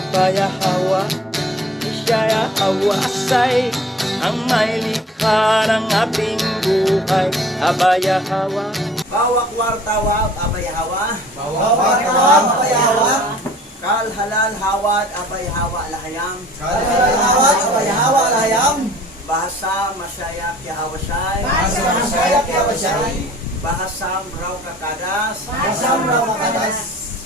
abaya hawa, siya'y awasay, ang may likha ng ating buhay. Abaya hawa, Bawak wartawa, abay hawa. Bawak wartawa, abay hawa. Kal halal hawad, abay hawa lahayam. Kalay hawat, abay hawa lahayam. Bahasa masyayak yahawasay. Bahasa masyayak yahawasay. Bahasam raw kakadas. Bahasam raw kakadas.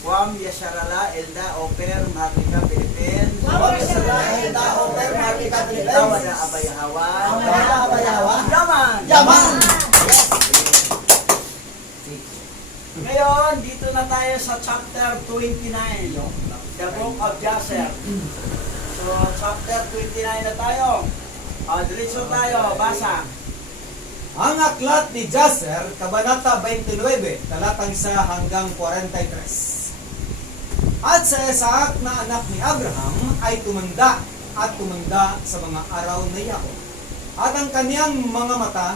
Wam yasarala elda oper Marlika Philippines. Wam yasarala elda oper Marlika Philippines. Tawada abay hawa. Tawada abay hawa. Yaman! Yaman! Ngayon, dito na tayo sa chapter 29, the book of Jasher. So, chapter 29 na tayo. Diretso tayo, basa. Ang aklat ni Jasher, Kabanata 29, talatang 1 hanggang 43. At sa Isaac na anak ni Abraham ay tumanda at tumanda sa mga araw na Yakob. At ang kaniyang mga mata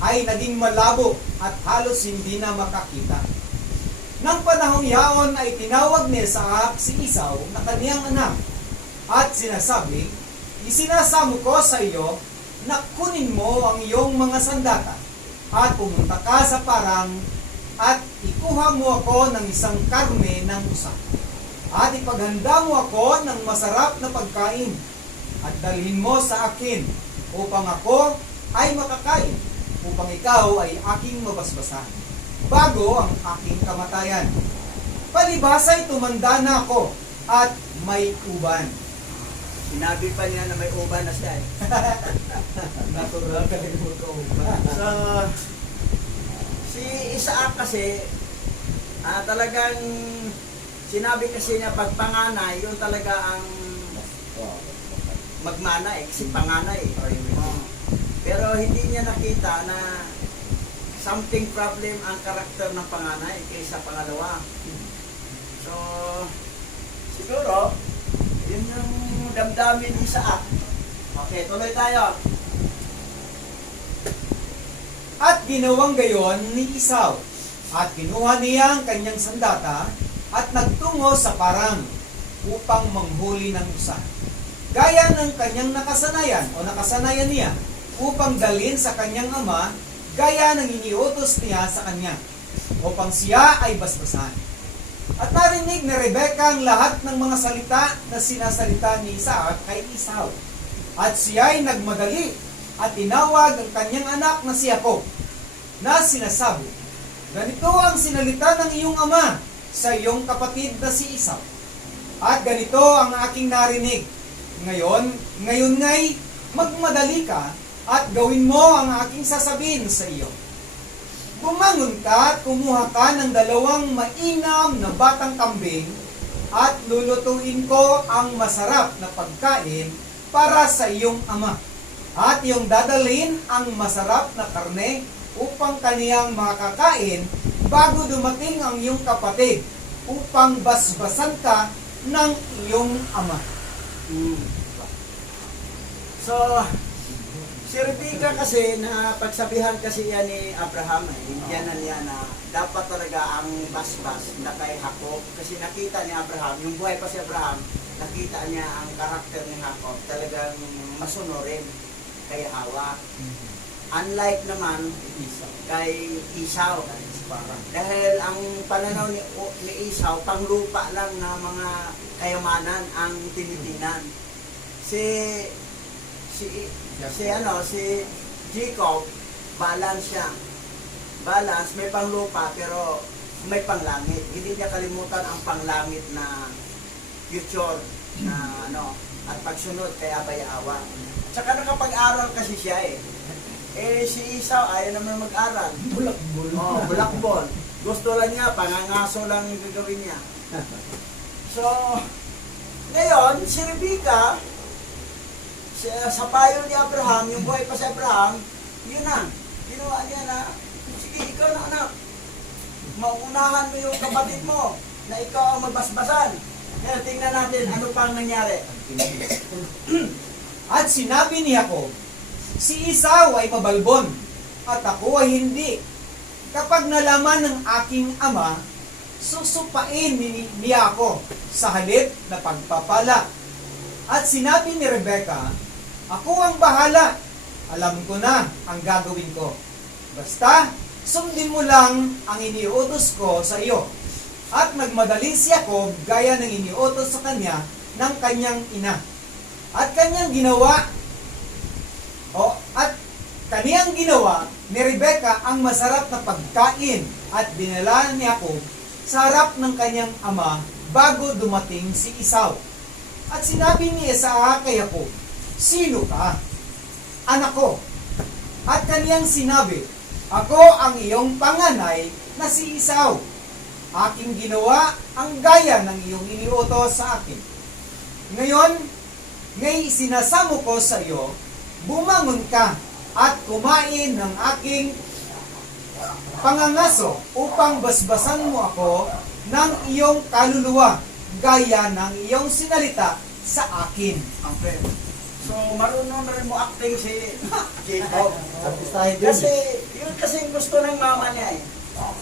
ay naging malabo at halos hindi na makakita. Nang panahong yaon ay tinawag ni Isaac si Esau na kaniyang anak at sinasabi, isinasamo ko sa iyo na kunin mo ang iyong mga sandata at pumunta ka sa parang at ikuha mo ako ng isang karne ng usa at ipaghanda mo ako ng masarap na pagkain at dalhin mo sa akin upang ako ay makakain upang ikaw ay aking mabasbasan bago ang aking kamatayan. Palibasa'y tumanda na ako at may uban. Sinabi pa niya na may uban na siya. Natural ka rin mo uban. So, si Isaac kasi, talagang sinabi kasi niya pag panganay, yun talaga ang magmana kasi panganay. Pero hindi niya nakita na something problem ang karakter ng panganay kaysa pangalawa. So, siguro, yun yung damdamin ni Isaac. Okay, tuloy tayo. At ginawang gayon ni Esau, at kinuha niya ang kanyang sandata, at nagtungo sa parang upang manghuli ng usa. Gaya ng kanyang nakasanayan o nakasanayan niya, upang dalhin sa kanyang ama, gaya ng iniutos niya sa kanya, upang siya ay basbasan. At narinig ni Rebecca ang lahat ng mga salita na sinasalita ni Isaac kay Esau. At siya ay nagmadali at tinawag ang kanyang anak na si Jacob, na sinasabi, ganito ang sinalita ng iyong ama sa iyong kapatid na si Esau. At ganito ang aking narinig. Ngayon nga'y magmadali ka at gawin mo ang aking sasabihin sa iyo. Bumangon ka at kumuha ka ng 2 mainam na batang kambing at lulutuin ko ang masarap na pagkain para sa iyong ama. At iyong dadalhin ang masarap na karne upang kaniyang makakain bago dumating ang iyong kapatid upang basbasan ka ng iyong ama. So, si Rebecca kasi na pagsabihan kasi yan ni Abraham, yan na niya na dapat talaga ang basbas na kay Jacob. Kasi nakita ni Abraham, yung buhay pa si Abraham, nakita niya ang karakter ni Jacob, talagang masunurin kay Hawa. Unlike naman kay Esau. Dahil ang pananaw ni Esau, panglupa lang na mga kayamanan ang tinitingnan. Si Jacob, balance siya. Balance, may panglupa pero may panglangit. Hindi niya kalimutan ang panglangit na future na at pagsunod kay Abay-awa. Tsaka nakapag-aral kasi siya si Esau ayaw naman mag-aral. Bulakbol. Bulakbol. Gusto lang niya, pangangaso lang yung gagawin niya. So, ngayon, si Rebecca, sa payo ni Abraham, yung buhay pa si Abraham, yun na. Ginawa niya na, sige, ikaw na anak. Mauunahan mo yung kapatid mo na ikaw ang magbasbasan. Kaya tingnan natin ano pang nangyari. At sinabi ni Jacob, si Esau ay mabalbon, at ako ay hindi. Kapag nalaman ng aking ama susupain niya ako sa halip na pagpapala. At sinabi ni Rebecca, ako ang bahala. Alam ko na ang gagawin ko. Basta, sundin mo lang ang iniutos ko sa iyo. At nagmadali si Jacob gaya ng iniutos sa kanya ng kanyang ina. At kaniyang ginawa ni Rebecca ang masarap na pagkain at dinala ni Jacob sa harap ng kanyang ama bago dumating si Esau. At sinabi ni Isaac kay Jacob, sino ka? Anak ko. At kaniyang sinabi, ako ang iyong panganay na si Esau. Aking ginawa ang gaya ng iyong iniutos sa akin. Ngayon, ngay sinasamo ko sa iyo, bumangon ka at kumain ng aking pangangaso upang basbasan mo ako ng iyong kaluluwa gaya ng iyong sinalita sa akin. Okay. So, marunong na rin mo acting si Jacob. Artistahin din. Kasi, yun kasi gusto ng mama niya eh.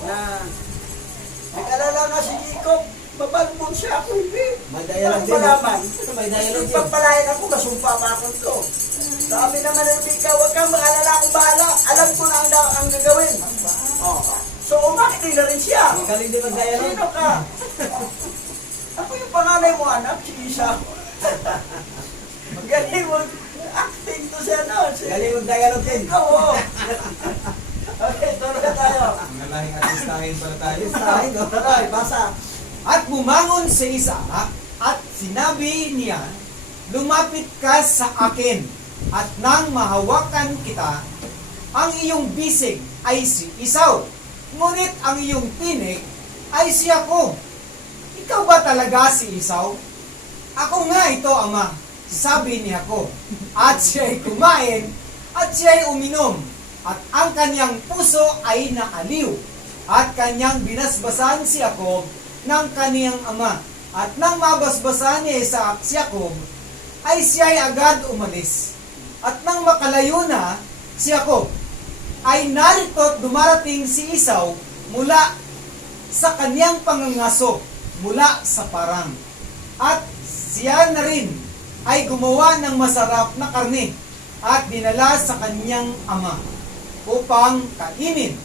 Na, nag-alala nga si Jacob, mabalbon siya ako, hindi. May dialogue din. Malaman. May dialogue din. Pagpalayan ako, masumpa pa ako ito. Sabi naman ng Rebecca, huwag kang mag-alala akong bahala. Alam ko na ang gagawin. Oh. So, umakti na rin siya. Magaling din mag-dialogue. Sino ka? Ako yung panganay mo, anak, si Isa. Magaling mo, acting to siya, no? Galing mag-dialogue din. Oo. Okay, tuloy na tayo. Mga lahing artistahin pala tayo. Artistahin, no? Tuloy, basa. At bumangon si Isaac at sinabi niya, lumapit ka sa akin at nang mahawakan kita, ang iyong bisig ay si Esau, ngunit ang iyong tinik ay si Jacob. Ikaw ba talaga si Esau? Ako nga ito, ama, sabi ni Jacob. At siya'y kumain at siya'y uminom at ang kanyang puso ay naaliw at kanyang binasbasan si Jacob ng kaniyang ama. At nang mabasbasan ni Isaac si Jacob, ay siya'y agad umalis. At nang makalayo na si Jacob, ay narito't dumarating si Esau mula sa kaniyang pangangaso, mula sa parang. At siya na rin ay gumawa ng masarap na karne at dinala sa kaniyang ama upang kainin.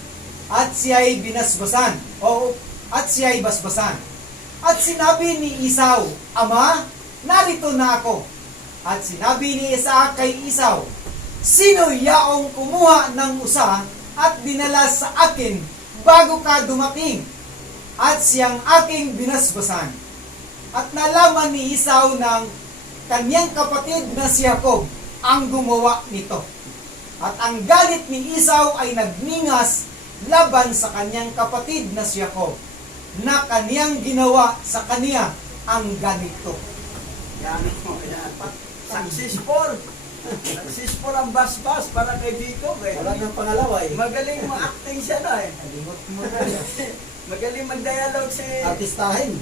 At siya'y binasbasan, at siya'y basbasan. At sinabi ni Esau, Ama, narito na ako. At sinabi ni Isaac kay Esau, sino yaong kumuha ng usa at dinala sa akin bago ka dumating? At siyang aking binasbasan. At nalaman ni Esau ng kanyang kapatid na si Jacob ang gumawa nito. At ang galit ni Esau ay nagningas laban sa kanyang kapatid na si Jacob, na kaniyang ginawa sa kaniya ang ganito. Yan mo, yan. Successful. Successful ang basbas para kay Jacob eh. Wala nang pangalawa eh. Magaling ma-acting siya na eh. Kalimot mo na. Magaling mag-dialogue si Artistahin.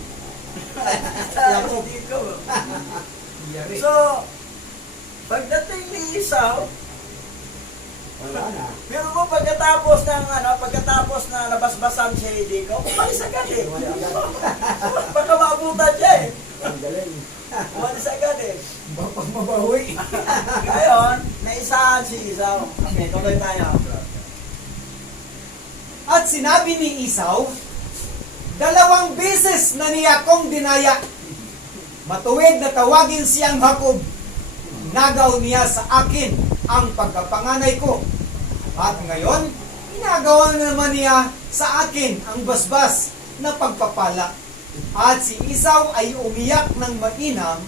si Jacob. So, pagdating ni Esau, Wala na. pero mo pagkatapos na nabasbasan si Jacob, umalis agad eh. Baka maabutan siya eh. Ang galing. Umalis agad eh. Bapag mabawi. Ngayon, naisahan si Esau. Okay, tuloy tayo. At sinabi ni Esau, 2 beses na niya kong dinaya. Matuwid na tawagin siyang Jacob. Nagaw niya sa akin ang pagkapanganay ko. At ngayon, inagawa na naman niya sa akin ang basbas na pagpapala. At si Esau ay umiyak ng mainam,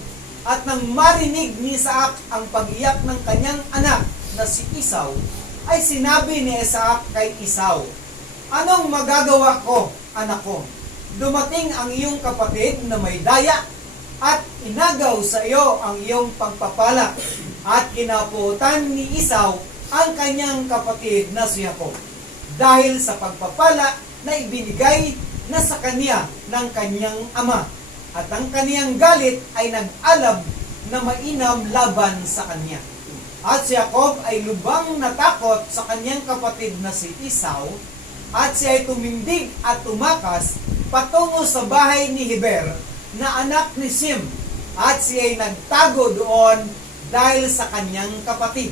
at nang marinig ni Isaac ang pag-iyak ng kanyang anak na si Esau, ay sinabi ni Isaac kay Esau, anong magagawa ko, anak ko? Dumating ang iyong kapatid na may daya, at inagaw sa iyo ang iyong pagpapala, at kinaputan ni Esau ang kanyang kapatid na si Jacob, dahil sa pagpapala na ibinigay na sa kanya ng kanyang ama, at ang kaniyang galit ay nag-alab na mainam laban sa kanya. At si Jacob ay lubang natakot sa kanyang kapatid na si Esau, at siya ay tumindig at tumakas patungo sa bahay ni Heber na anak ni Sim, at siya ay nagtago doon dahil sa kanyang kapatid.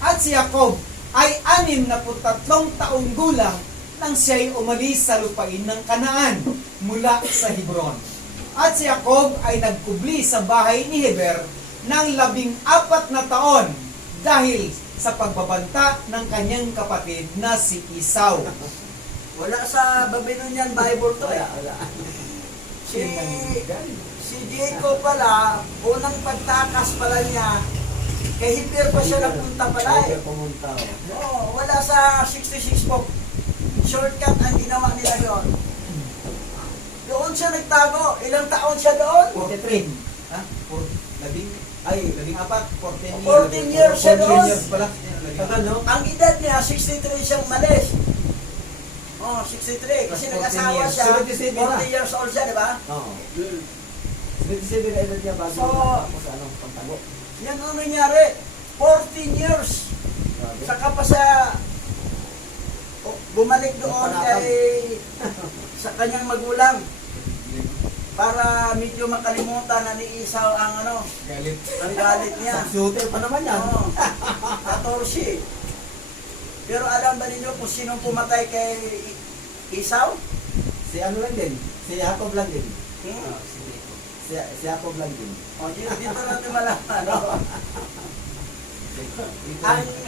At si Jacob ay 63 taong gulang nang siya ay umalis sa lupain ng Kanaan mula sa Hebron. At si Jacob ay nagkubli sa bahay ni Heber ng 14 na taon dahil sa pagbabanta ng kanyang kapatid na si Esau. Wala sa Babylonian Bible to eh. Wala. Si Jacob pala, unang pagtakas pala niya, kay Heber pa siya napunta pala eh. Kaya pumunta. Oo, wala sa 66 po. Shortcut ang ginawa nila doon. Doon siya nagtago. Ilang taon siya doon? 43. Ha? 14 14 years siya doon. 14 years pala. Tagal, no? Ang edad niya, 63 siyang malis. Oh, 63. Kasi 14 nag-asawa years. siya. 77 na. 40 years old siya, di ba? Oo. 77 na edad niya bago So, tapos pagtago. Yan ang nangyari. 14 years. Grabe. Saka pa siya bumalik doon kay sa kanyang magulang para medyo makalimutan na ni Esau ang Galit. ang galit niya. Shooter pa naman yan. Oo. 14. Pero alam ba ninyo kung sinong pumatay kay Esau? Si ano lang din. Si Jacob lang din. Hmm? Si Jacob lang din. O, dito natin malaman.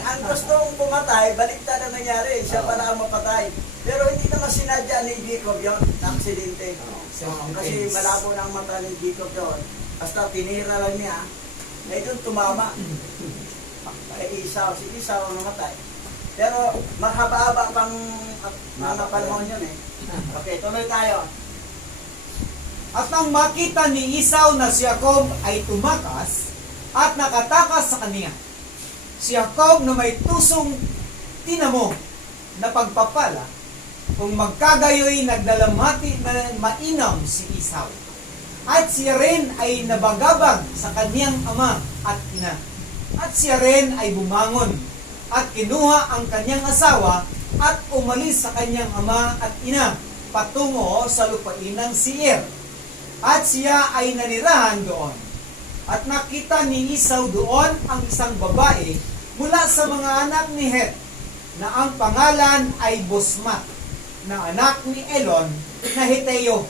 Ang gustong pumatay, baliktad ang nangyari. Siya pala ang mapatay. Pero hindi naman sinadya ni Jacob yun, na aksidente. Kasi malabo na ang mata ni Jacob doon. Basta tinira lang niya, ay doon tumama. Kay Esau, si Esau ang namatay. Pero mahaba-haba pang mga panahon yun eh. Okay, tuloy tayo. At nang makita ni Esau na si Jacob ay tumakas at nakatakas sa kaniya, si Jacob na may tusong tinamo na pagpapala, kung magkagayoy nagdalamhati na mainam si Esau. At siya rin ay nabagabag sa kaniyang ama at ina. At siya rin ay bumangon at kinuha ang kanyang asawa at umalis sa kanyang ama at ina patungo sa lupain ng Seir. At siya ay nanirahan doon. At nakita ni Esau doon ang isang babae mula sa mga anak ni Het, na ang pangalan ay Bosmat, na anak ni Elon na Heteo.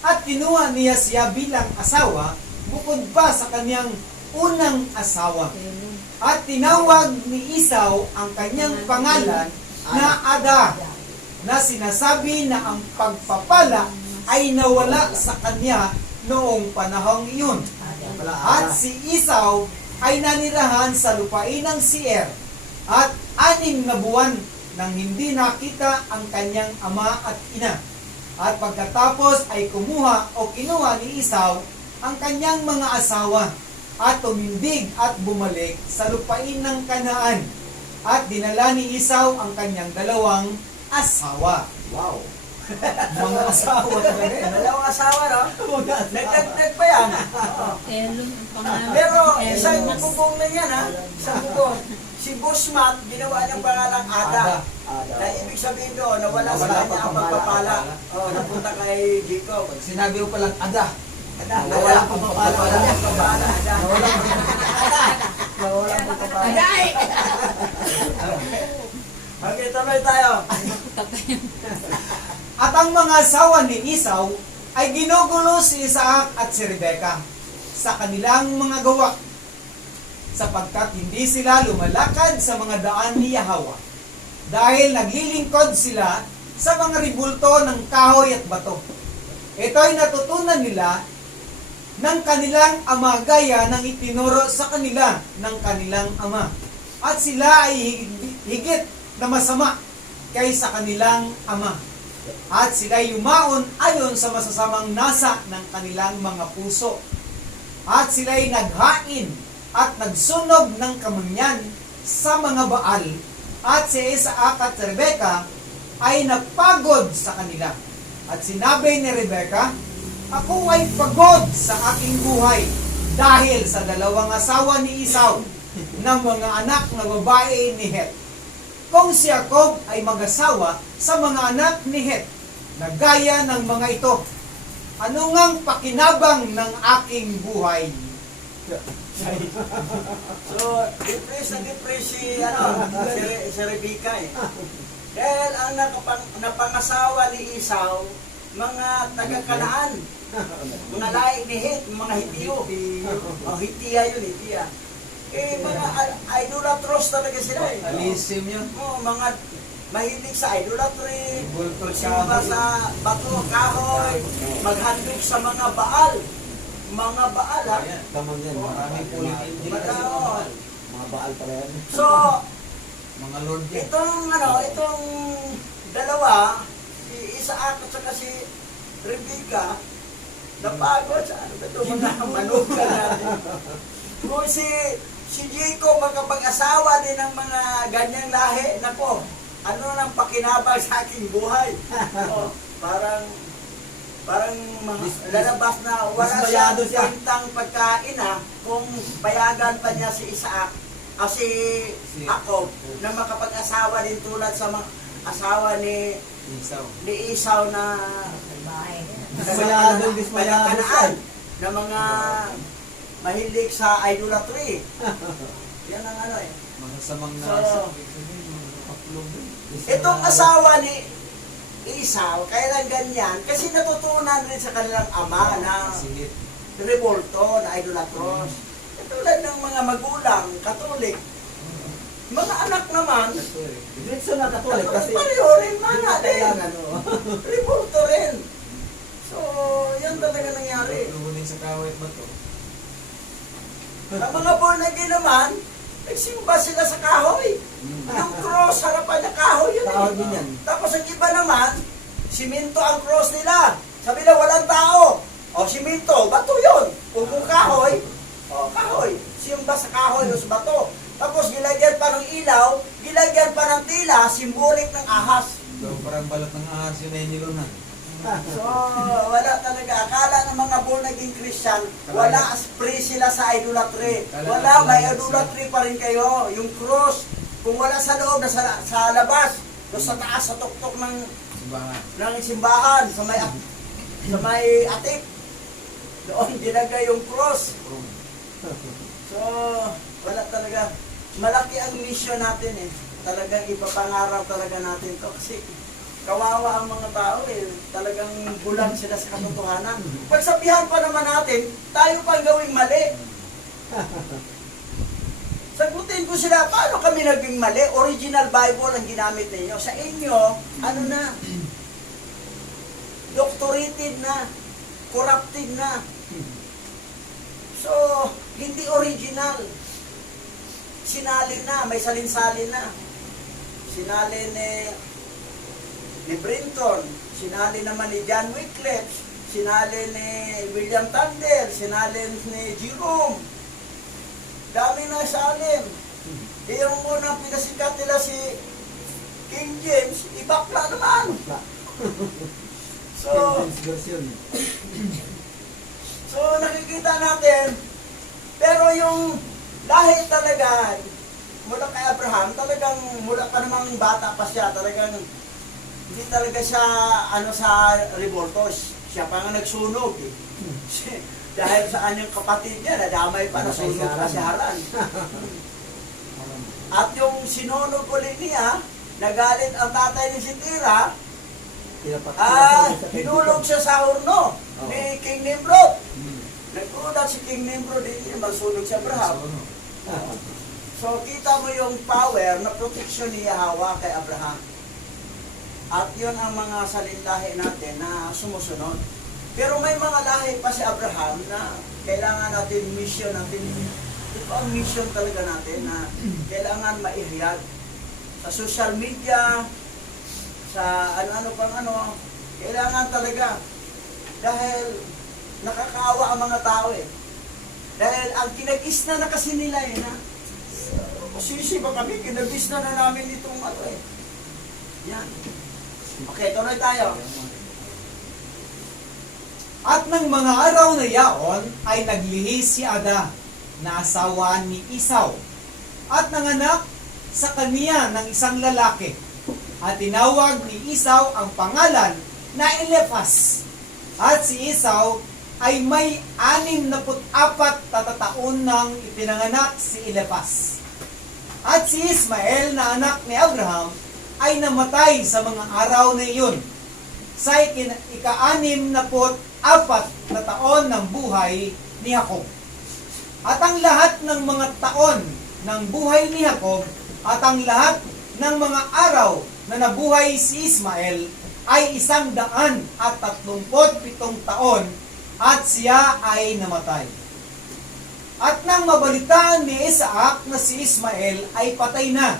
At kinuha niya siya bilang asawa bukod pa sa kanyang unang asawa. At tinawag ni Esau ang kanyang pangalan na Ada, na sinasabi na ang pagpapala ay nawala sa kanya noong panahong iyon. At si Esau ay nanirahan sa lupain ng Seir at 6 na buwan nang hindi nakita ang kanyang ama at ina. At pagkatapos ay kinuha ni Esau ang kanyang mga asawa at tumindig at bumalik sa lupain ng Kanaan. At dinala ni Esau ang kanyang 2 asawa. Wow. Mga asawa talaga eh. Dalawang asawa, no? Nagdagdag pa yan. Oo. Elon ang pangalan. Pero Elon isang Musk. bubong na yan, ha? Isang bubong. Si Bosmat, ginawa niyang pangalang Ada. Na ibig sabihin doon, nawala sa kanya ang pagpapala. Oh, napunta kay Jacob. Pag sinabi ko palang Ada, Ada. nawala ang pagpapala niya. Pagpapala, Ada. Nawala po ka pa. Okay, tuloy tayo. At ang mga asawa ni Esau ay ginugulo si Isaac at si Rebekah sa kanilang mga gawa, sapagkat hindi sila lumalakad sa mga daan ni Yahweh, dahil naglilingkod sila sa mga ribulto ng kahoy at bato. Ito ay natutunan nila ng kanilang ama gaya ng itinuro sa kanila ng kanilang ama. At sila ay higit na masama kaysa kanilang ama. At sila yumaon ayon sa masasamang nasa ng kanilang mga puso. At sila ay naghain at nagsunog ng kamanyan sa mga Baal. At si Isaac at Rebekah ay napagod sa kanila. At sinabi ni Rebekah, ako ay pagod sa aking buhay dahil sa 2 asawa ni Esau ng mga anak na babae ni Het. Kung si Jacob ay mag-asawa sa mga anak ni Het, na gaya ng mga ito. Ano ngang pakinabang ng aking buhay? So, depress si Rebecca eh. Dahil ang napangasawa ni Esau, mga taga-Kanaan, mga lahi ni Het, mga Hitiyo. Oh, Hitiya yun, Hitiya. Eh, mga idolatros talaga sila eh. Alisim yun. Oh, mga mahilig sa idolatry, Bulto, magsimba kahoy. sa bato, kahoy, maghandog sa mga baal. Mga baal, ha? Tamang yan. Maraming pulit-pulit. Matao. Mga baal pala yan. So, Mga lord yan. itong dalawa, si Isaac at saka si Rebecca, napagod sa ano ba ito, mga manuka natin. Kung si Jacob magkapag-asawa din ng mga ganyang lahi, nako, ano nang pakinabang sa aking buhay? O, parang lalabas na wala siyang Dismayado siya. kwentang pagkain ha, kung payagan pa niya si Isaac si Jacob na makapag-asawa din tulad sa mga asawa ni Esau na Dismayado Kanaan siya. na mga mahilig sa idolatry. Yan ang ano eh. Mga samang So, nasa. Itong asawa ni Esau, kailan ganyan? Kasi natutunan rin sa kanilang ama na Singit. revolto, na idolatros. Tulad ng mga magulang, Katolik. Mga anak naman, Diretso na katolik kasi pareho rin, mga din. kailangan, no? Revolto rin. So, yan talaga nangyari. Luhunin sa kawit ba to? Ang mga born again naman, nagsimba sila sa kahoy. Yung cross, harapan na kahoy yun Kahoy eh. din yan. Tapos ang iba naman, siminto ang cross nila. Sabi na walang tao. O siminto, bato yun. Kung kahoy, o kahoy. Simba sa kahoy o sa bato. Tapos gilagyan pa ng ilaw, gilagyan pa ng tila, simbolik ng ahas. So, parang balat ng ahas yun ay nilunan. So, wala talaga. Akala ng mga born again Christian, wala free sila sa idolatry. Wala, may idolatry pa rin kayo. Yung cross, kung wala sa loob, sa labas, doon sa taas, sa tuktok ng simbahan, sa may atik. Doon ginagay yung cross. So, wala talaga. Malaki ang mission natin eh. Talagang ipapangarap talaga natin to kasi kawawa ang mga tao eh. Talagang bulag sila sa katotohanan. Pagsabihan pa naman natin, tayo pang gawing mali. Sagutin ko sila, paano kami naging mali? Original Bible ang ginamit ninyo. Sa inyo, ano na? Doctorated na. Corrupted na. So, hindi original. Sinalin na, may salinsalin na. Sinalin ni Brinton, sinalin naman ni John Wycliffe, sinalin ni William Tyndale, sinalin ni Jerome. Dami na salin. Yung unang pinasikat nila si King James, ibakla naman. So, so nakikita natin, pero yung lahi talaga, mula kay Abraham, talagang mula pa namang bata pa siya, talagang hindi talaga siya sa revoltos. Siya pa nga nagsunog eh. Dahil sa kanyang kapatid niya, nadamay pa na sunog kasiharan. At yung sinunog ulit niya, nagalit ang tatay ni Sitira, hinulog siya sa horno ni King Nimrod. Nagkulat si King Nimrod, hindi naman sunog si Abraham. So, kita mo yung power na protection ni Yahweh kay Abraham. At yun ang mga salinlahi natin na sumusunod. Pero may mga lahi pa si Abraham na kailangan natin mission natin. Ito ang mission talaga natin na kailangan maihayag. Sa social media, sa ano-ano pang kailangan talaga. Dahil nakakaawa ang mga tao eh. Dahil ang kinag-isna na kasi nila eh na sisi ba kami, kinag-isna na namin itong yan. Okay, tuloy tayo. At ng mga araw na yaon ay naglihis si Ada na asawa ni Esau at nanganak sa kaniya ng isang lalaki. At tinawag ni Esau ang pangalan na Eliphaz. At si Esau ay may 64 taon nang ipinanganak si Eliphaz. At si Ismael na anak ni Abraham ay namatay sa mga araw na iyon sa ika-64 na taon ng buhay ni Jacob. At ang lahat ng mga taon ng buhay ni Jacob at ang lahat ng mga araw na nabuhay si Ismael ay 137 taon at siya ay namatay. At nang mabalitaan ni Isaac na si Ismael ay patay na,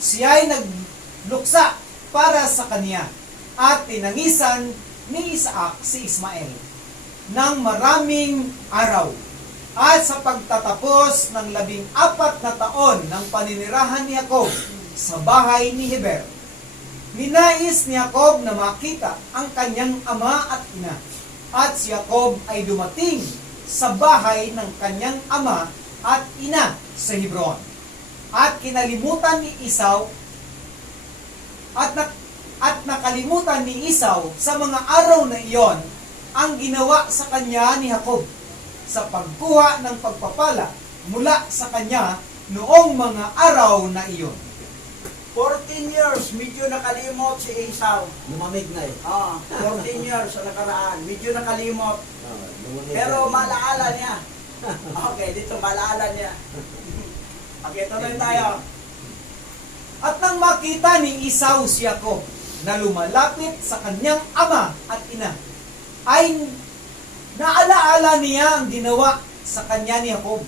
siya ay nagluksa para sa kanya at tinangisan ni Isaac si Ismael ng maraming araw. At sa pagtatapos ng 14 na taon ng paninirahan ni Jacob sa bahay ni Heber, ninais ni Jacob na makita ang kanyang ama at ina. At si Jacob ay dumating sa bahay ng kanyang ama at ina sa Hebron. At kinalimutan ni Esau at nakalimutan ni Esau sa mga araw na iyon ang ginawa sa kanya ni Jacob sa pagkuha ng pagpapala mula sa kanya noong mga araw na iyon. 14 years, medyo nakalimot si Esau. Lumamig na eh. 14 years sa nakaraan, medyo nakalimot. Lumamig Pero na. malaala niya. Okay, dito malaala niya. Okay, tuloy tayo. At nang makita ni Esau si Jacob na lumalapit sa kanyang ama at ina, ay naalaala niya ang ginawa sa kanya ni Jacob.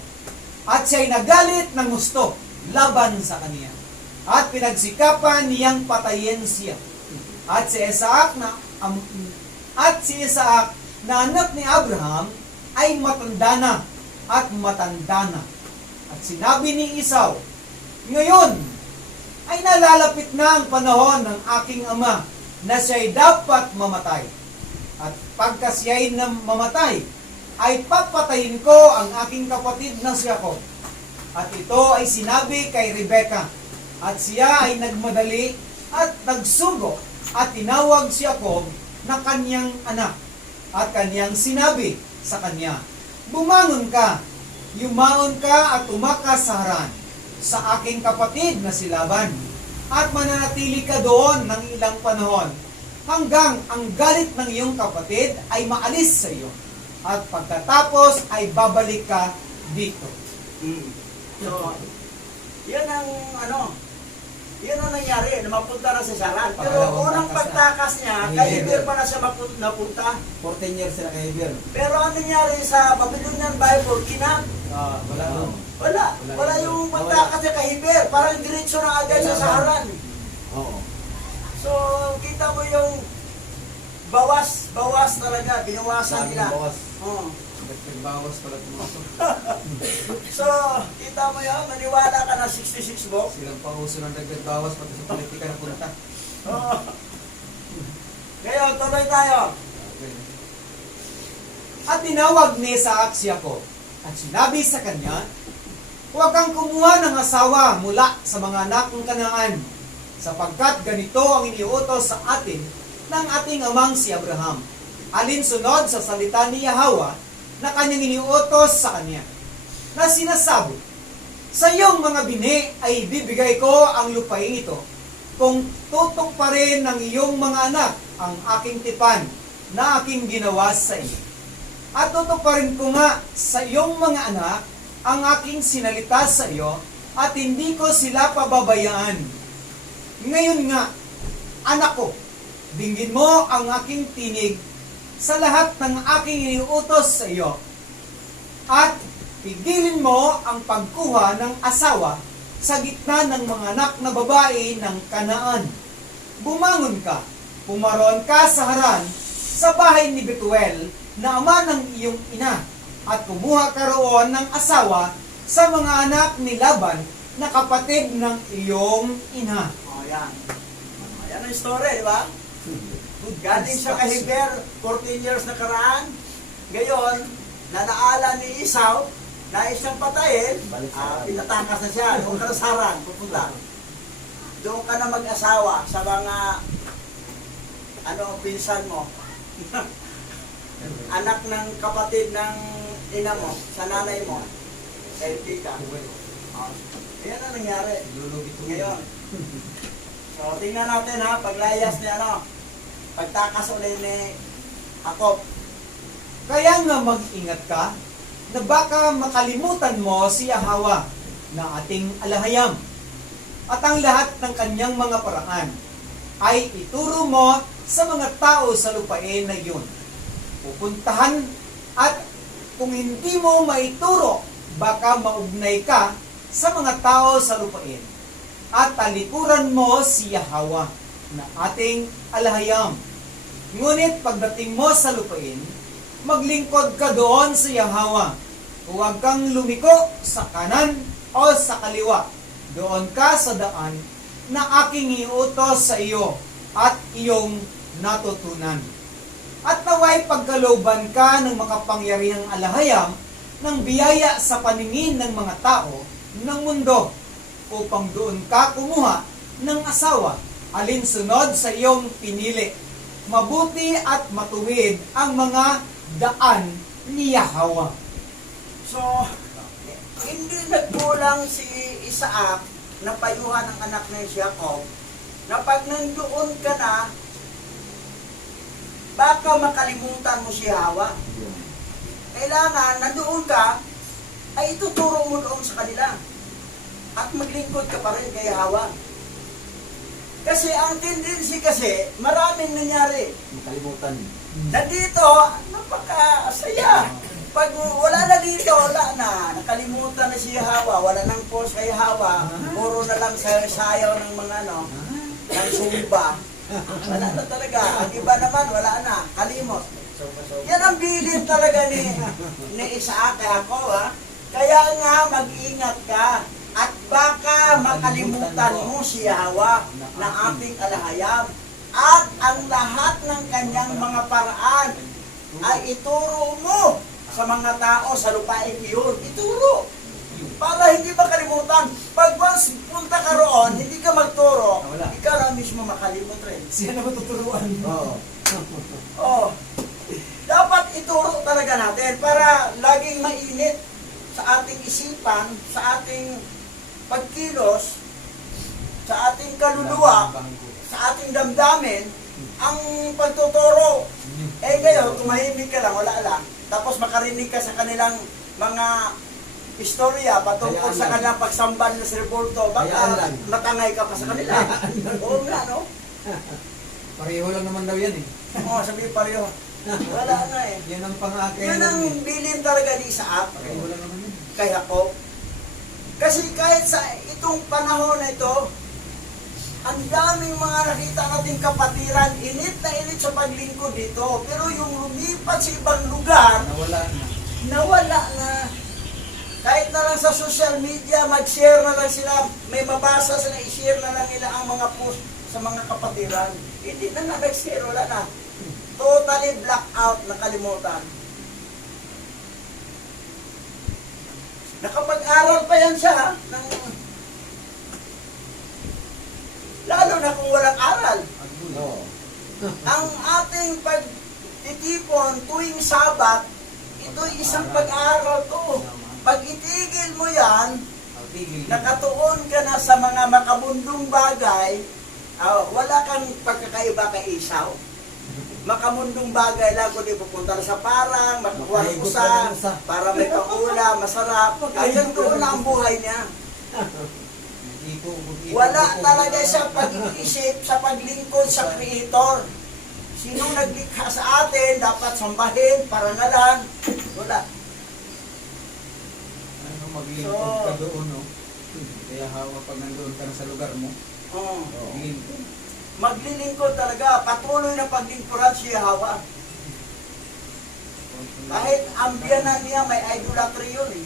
At siya'y nagalit ng gusto laban sa kanya. At pinagsikapan niyang patayin siya. At si Isaac na anak ni Abraham ay matanda na at matanda na. At sinabi ni Esau, ngayon ay nalalapit na ang panahon ng aking ama na siya'y dapat mamatay. At pagka siya'y mamatay, ay papatayin ko ang aking kapatid na si Jacob. At ito ay sinabi kay Rebekah. At siya ay nagmadali at nagsugo at tinawag si Jacob na kanyang anak. At kanyang sinabi sa kanya, bumangon ka, yumaon ka at tumakas sa Haran sa aking kapatid na si Laban. At mananatili ka doon ng ilang panahon hanggang ang galit ng iyong kapatid ay maalis sa iyo. At pagkatapos ay babalik ka dito. So, yan ang yun ang nangyari, na mapunta na sa Saran. Pero Pangalawang unang takas na. pagtakas niya, Kay kay Heber. Heber pa na siya napunta. 14 years sila kay Heber. Pero ang nangyari sa Babylonian Bible, Wala no. wala yung pagtakas niya kay Heber. Parang diretso na agad siya sa Haran. Oo. So, kita mo yung bawas talaga, binawasan Sabi ng nila. bawas. Oo. Nagbawas pala tumaso. So, kita mo yun, maniwala ka na 66 book. Silang pauso ng nagbawas pati sa politika na punta. Oo. Ngayon, tuloy tayo. At tinawag ni Isaac si Jacob at sinabi sa kanya, huwag kang kumuha ng asawa mula sa mga anak ng Kanaan, sapagkat ganito ang iniutos sa atin ng ating amang si Abraham, alinsunod sa salita ni Yahweh na kanyang iniutos sa kanya, na sinasabi, sa iyong mga bini ay bibigay ko ang lupain ito, kung tutok pa rin ng iyong mga anak ang aking tipan na aking ginawa sa iyo. At tutok pa rin ko nga sa iyong mga anak ang aking sinalita sa iyo, at hindi ko sila pababayaan. Ngayon nga, anak ko, dinggin mo ang aking tinig sa lahat ng aking iniutos sa iyo, at pigilin mo ang pagkuha ng asawa sa gitna ng mga anak na babae ng Kanaan. Bumangon ka, pumaroon ka sa Haran, sa bahay ni Betuel, na ama ng iyong ina, at kumuha ka roon ng asawa sa mga anak ni Laban na kapatid ng iyong ina. Yan. Yan ang story, di ba? Galing siya kay Heber, 14 years na karaan. Ngayon, nanaala ni Esau, nais siyang patayin, pinatakas na siya, doon ka na sa Haran, pupunta. Doon ka na mag-asawa sa mga ano ang pinsan mo? Anak ng kapatid ng ina mo, sa nanay mo, kay Tika. Yan ang nangyari. Ngayon. So, tingnan natin ha, paglayas ni pagtakas ulit ni Jacob. Kaya nga mag-ingat ka na baka makalimutan mo si Yahawa na ating alahayam at ang lahat ng kanyang mga paraan ay ituro mo sa mga tao sa lupain na yun. Pupuntahan at kung hindi mo maituro, baka maugnay ka sa mga tao sa lupain at talikuran mo si Yahawa na ating alahayam. Ngunit pagdating mo sa lupain, maglingkod ka doon sa Yahawa. Huwag kang lumiko sa kanan o sa kaliwa. Doon ka sa daan na aking iutos sa iyo at iyong natutunan. At naway pagkalooban ka ng makapangyarihang alahayam ng biyaya sa paningin ng mga tao ng mundo upang doon ka kumuha ng asawa alinsunod sa iyong pinili. Mabuti at matuwid ang mga daan ni Yahawa. So, hindi nagkulang si Isaac na payuhan ang anak ni Jacob na pag nandoon ka na, baka makalimutan mo si Hawa. Kailangan, nandoon ka, ay ituturo mo doon sa kanila. At maglingkod ka pa rin kay Hawa. Kasi ang tendency kasi, maraming nangyari. Makalimutan. Nandito, napakasaya. Pag wala na dito, wala na. Nakalimutan na si Hawa, wala nang post kay Hawa. Puro na lang sayaw ng mga ng sumba. Wala na talaga. Ang iba naman, wala na. Kalimot. Yan ang bilin talaga ni Isaac kay ako, ha? Kaya nga, mag-ingat ka. At baka makalimutan mo si Hawa na ating alahayam. At ang lahat ng kanyang mga paraan ay ituro mo sa mga tao sa lupain iyon. Ituro. Para hindi makalimutan. Pag once punta ka roon, hindi ka magturo, ikaw na mismo makalimot rin. Siya na matuturuan. Oo. Oh. Dapat ituro talaga natin para laging mainit sa ating isipan, sa ating pagkilos, sa ating kaluluwa, sa ating damdamin, ang pagtuturo. Eh ngayon, tumahimik ka lang, wala lang. Tapos makarinig ka sa kanilang mga istorya patungkol sa kanilang pagsambal na si Reporto, baka matangay ka pa sa kanila. Oo nga, no? Pareho lang naman daw yan eh. Oo, sabi pareho. Wala na eh. Yan ang pangakay Yun ang lang eh. bilin talaga ni Isaac Pareho lang naman yun. kay Jacob. Kasi kahit sa itong panahon na ito, ang daming mga nakita nating kapatiran, init na init sa paglingkod dito. Pero yung lumipat sa ibang lugar, nawala na. Kahit na lang sa social media, mag-share na lang sila, may mabasa sila, i-share na lang nila ang mga post sa mga kapatiran. Hindi na nga nag-share, wala na. Totally blackout, nakalimutan. Nakapag-aral pa yan siya, lalo na kung walang aral. Oo. Ang ating pagtitipon tuwing Sabat, ito'y isang pag-aaral to. Pag itigil mo yan, nakatuon ka na sa mga makamundong bagay, wala kang pagkakaiba kay Isaw. Makamundong bagay lang, kundi pupunta na sa parang, magkukuha ng usa, para may paula, masarap. Ayan doon na ang buhay niya. Wala talaga siya pag-iisip sa paglingkod sa Creator. Sinong naglikha sa atin, dapat sambahin, parangalan. Wala. Ano maglingkod ka doon, no? Kaya Hawa pag nandoon ka na sa lugar mo, maglingkod. Maglilingkod talaga, patuloy na paglingkuran si Hawa. Kahit ang biyanan niya, may idolatry yun eh.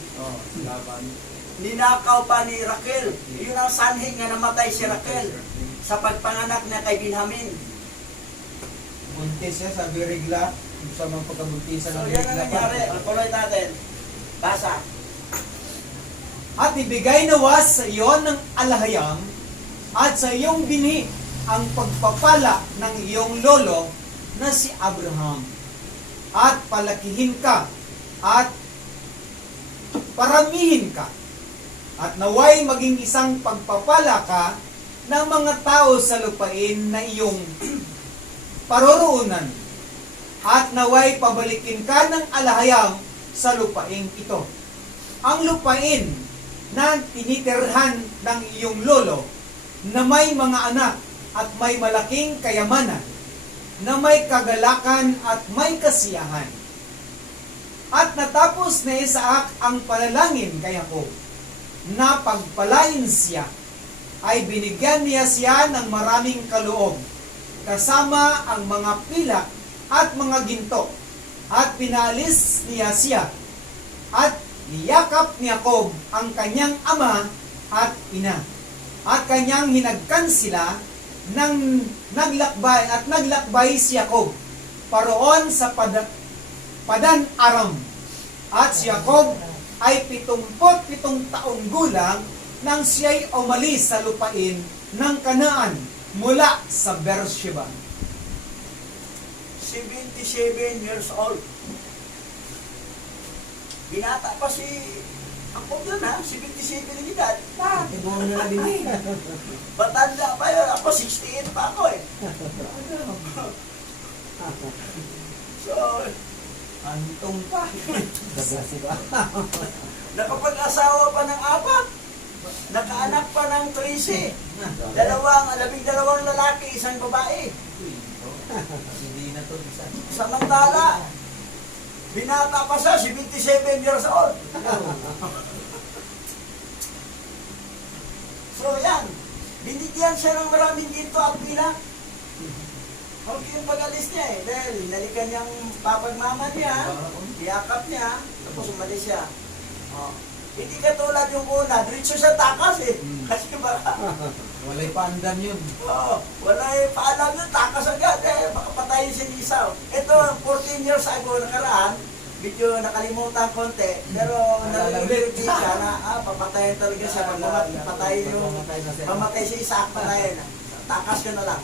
Laban. Ninakaw pa ni Raquel. Yun ang sanhi nga namatay si Raquel sa pagpanganak niya kay Binhamin. Buntis siya, sabi Rigla, sa mga pagkabuntisan So ng yan ang Rigla nangyari. Ang tuloy natin. Basa. At ibigay nawa sa iyo ng alahayam at sa iyong binhi ang pagpapala ng iyong lolo na si Abraham. At palakihin ka at paramihin ka. At naway maging isang pagpapala ka ng mga tao sa lupain na iyong paroroonan. At naway pabalikin ka ng alahayam sa lupain ito. Ang lupain na tinitirhan ng iyong lolo na may mga anak at may malaking kayamanan, na may kagalakan at may kasiyahan. At natapos ni Isaac ang panalangin kay Jacob, na pagpalain siya, ay binigyan niya siya ng maraming kaloob, kasama ang mga pilak at mga ginto, at pinaalis niya siya, at niyakap ni Jacob ang kanyang ama at ina, at kanyang hinagkan sila nang naglakbay si Jacob paroon sa Padan Aram. At si Jacob ay 77 taong gulang nang siya'y umalis sa lupain ng Kanaan mula sa Beersheba. 77 years old. Binata pa si Jacob yun ha, 77 ang edad. Ibuho na lang din. Batanda pa yun, ako 68 pa ako eh. So, Antong pa. Dablasi ba? nakapag-asawa pa ng apat. Nakaanak pa ng 13. 12 lalaki, isang babae. Hindi na to isa. Samantala, binata pa siya, 77 years old. So yan, binigyan siya ng maraming ginto at pila. Okay yung pag-alis niya eh, dahil nalikan niyang papagmama niya, niyakap niya, tapos umalis siya. Oh. Hindi katulad yung una, diretso siya takas eh. Kasi baka, Walay paandam yun. wala eh, paalam yun, takas agad eh, baka patayin si Esau. Ito, 14 years ago nakaraan, medyo nakalimutan konti, pero nalulunod siya na, papatayin talaga siya, pag mamatay si Isaac, patayin. Takas ko na lang.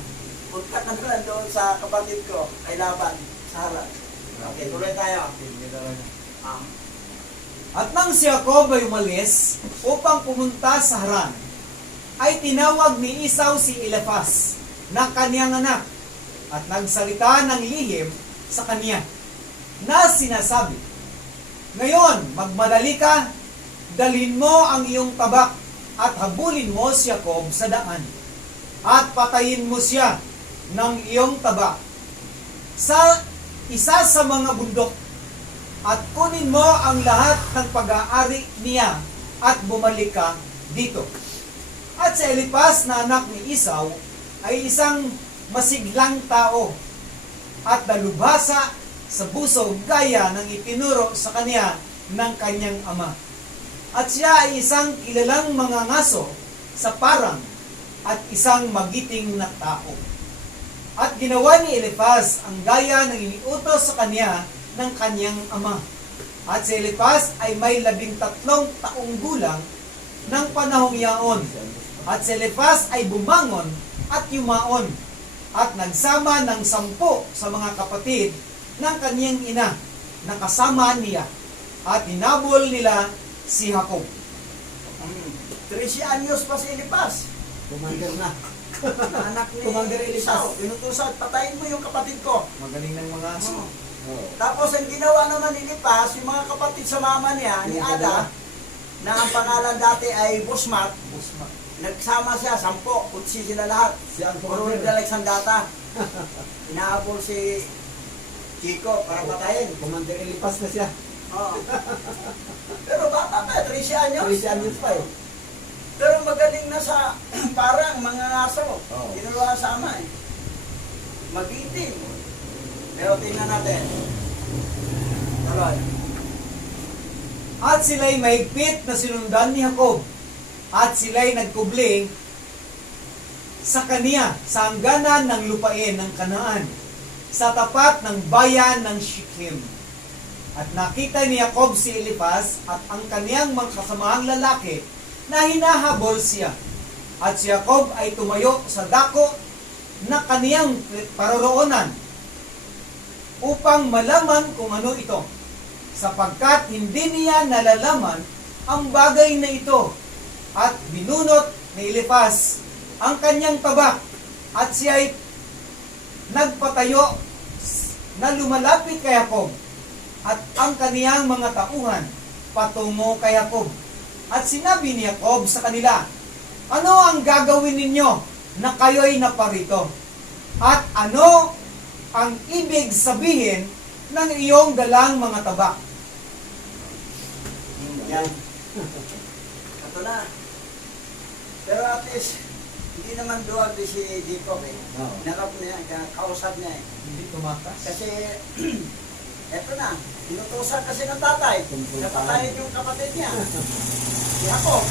Punta ka na lang doon sa kapatid ko, kay Laban, sa harap. Okay, tuloy tayo. At nang si Jacob ay umalis upang pumunta sa Haran, ay tinawag ni Esau si Eliphaz na kaniyang anak at nagsalita ng lihim sa kaniya na sinasabi, "Ngayon, magmadali ka, dalhin mo ang iyong tabak at habulin mo si Jacob sa daan at patayin mo siya ng iyong tabak sa isa sa mga bundok at kunin mo ang lahat ng pag-aari niya at bumalik ka dito." At si Eliphaz na anak ni Esau ay isang masiglang tao at dalubhasa sa busog gaya ng itinuro sa kanya ng kanyang ama. At siya ay isang kilalang mangangaso sa parang at isang magiting na tao. At ginawa ni Eliphaz ang gaya ng iniutos sa kanya ng kanyang ama. At si Eliphaz ay may 13 taong gulang ng panahong yaon. At si Eliphaz ay bumangon at yumaon at nagsama ng 10 sa mga kapatid ng kanyang ina na kasama niya at hinabol nila si Jacob. 13 anyos pa si Eliphaz. Commander na. Anak ni Commander Esau. Eliphaz. Inutusan, patayin mo yung kapatid ko. Magaling ng mga aso. Oo. Tapos ang ginawa naman ni Eliphaz, yung mga kapatid sa mama niya, ni Ada, na ang pangalan dati ay Busmat, nagsama siya, 10, kutsi sila lahat. Siya ang Puro commander. nagdalag sandata. Inaabol si Chico para patayin. Commander Eliphaz na siya. Oo. Pero bata pa, 13 anyos. 13 anyos pa eh. Pero magaling na sa parang mga aso. Oo. Ginagawa sa ama eh. Magiting. Pero tingnan natin. Tuloy. At sila'y mahigpit na sinundan ni Jacob. At sila'y nagkubling sa kaniya sa hangganan ng lupain ng Kanaan, sa tapat ng bayan ng Shechem. At nakita ni Jacob si Eliphaz at ang kaniyang mga kasamahang lalaki na hinahabol siya. At si Jacob ay tumayo sa dako na kaniyang paroroonan upang malaman kung ano ito, sapagkat hindi niya nalalaman ang bagay na ito, at binunot ni Elifaz ang kanyang tabak, at siya'y nagpatayo na lumalapit kay Jacob, at ang kaniyang mga tauhan patungo kay Jacob. At sinabi ni Jacob sa kanila, ano ang gagawin ninyo na kayo'y naparito? At ano ang ibig sabihin ng iyong dalang mga tabak? Yan. Ito na. Pero at least, hindi naman duwag din si Jacob eh. Oo. Nakap niya, kausap niya eh. Hindi tumakas. Kasi, eto na, inutusan kasi ng tatay. Napatayin yung kapatid niya. Si Jacob.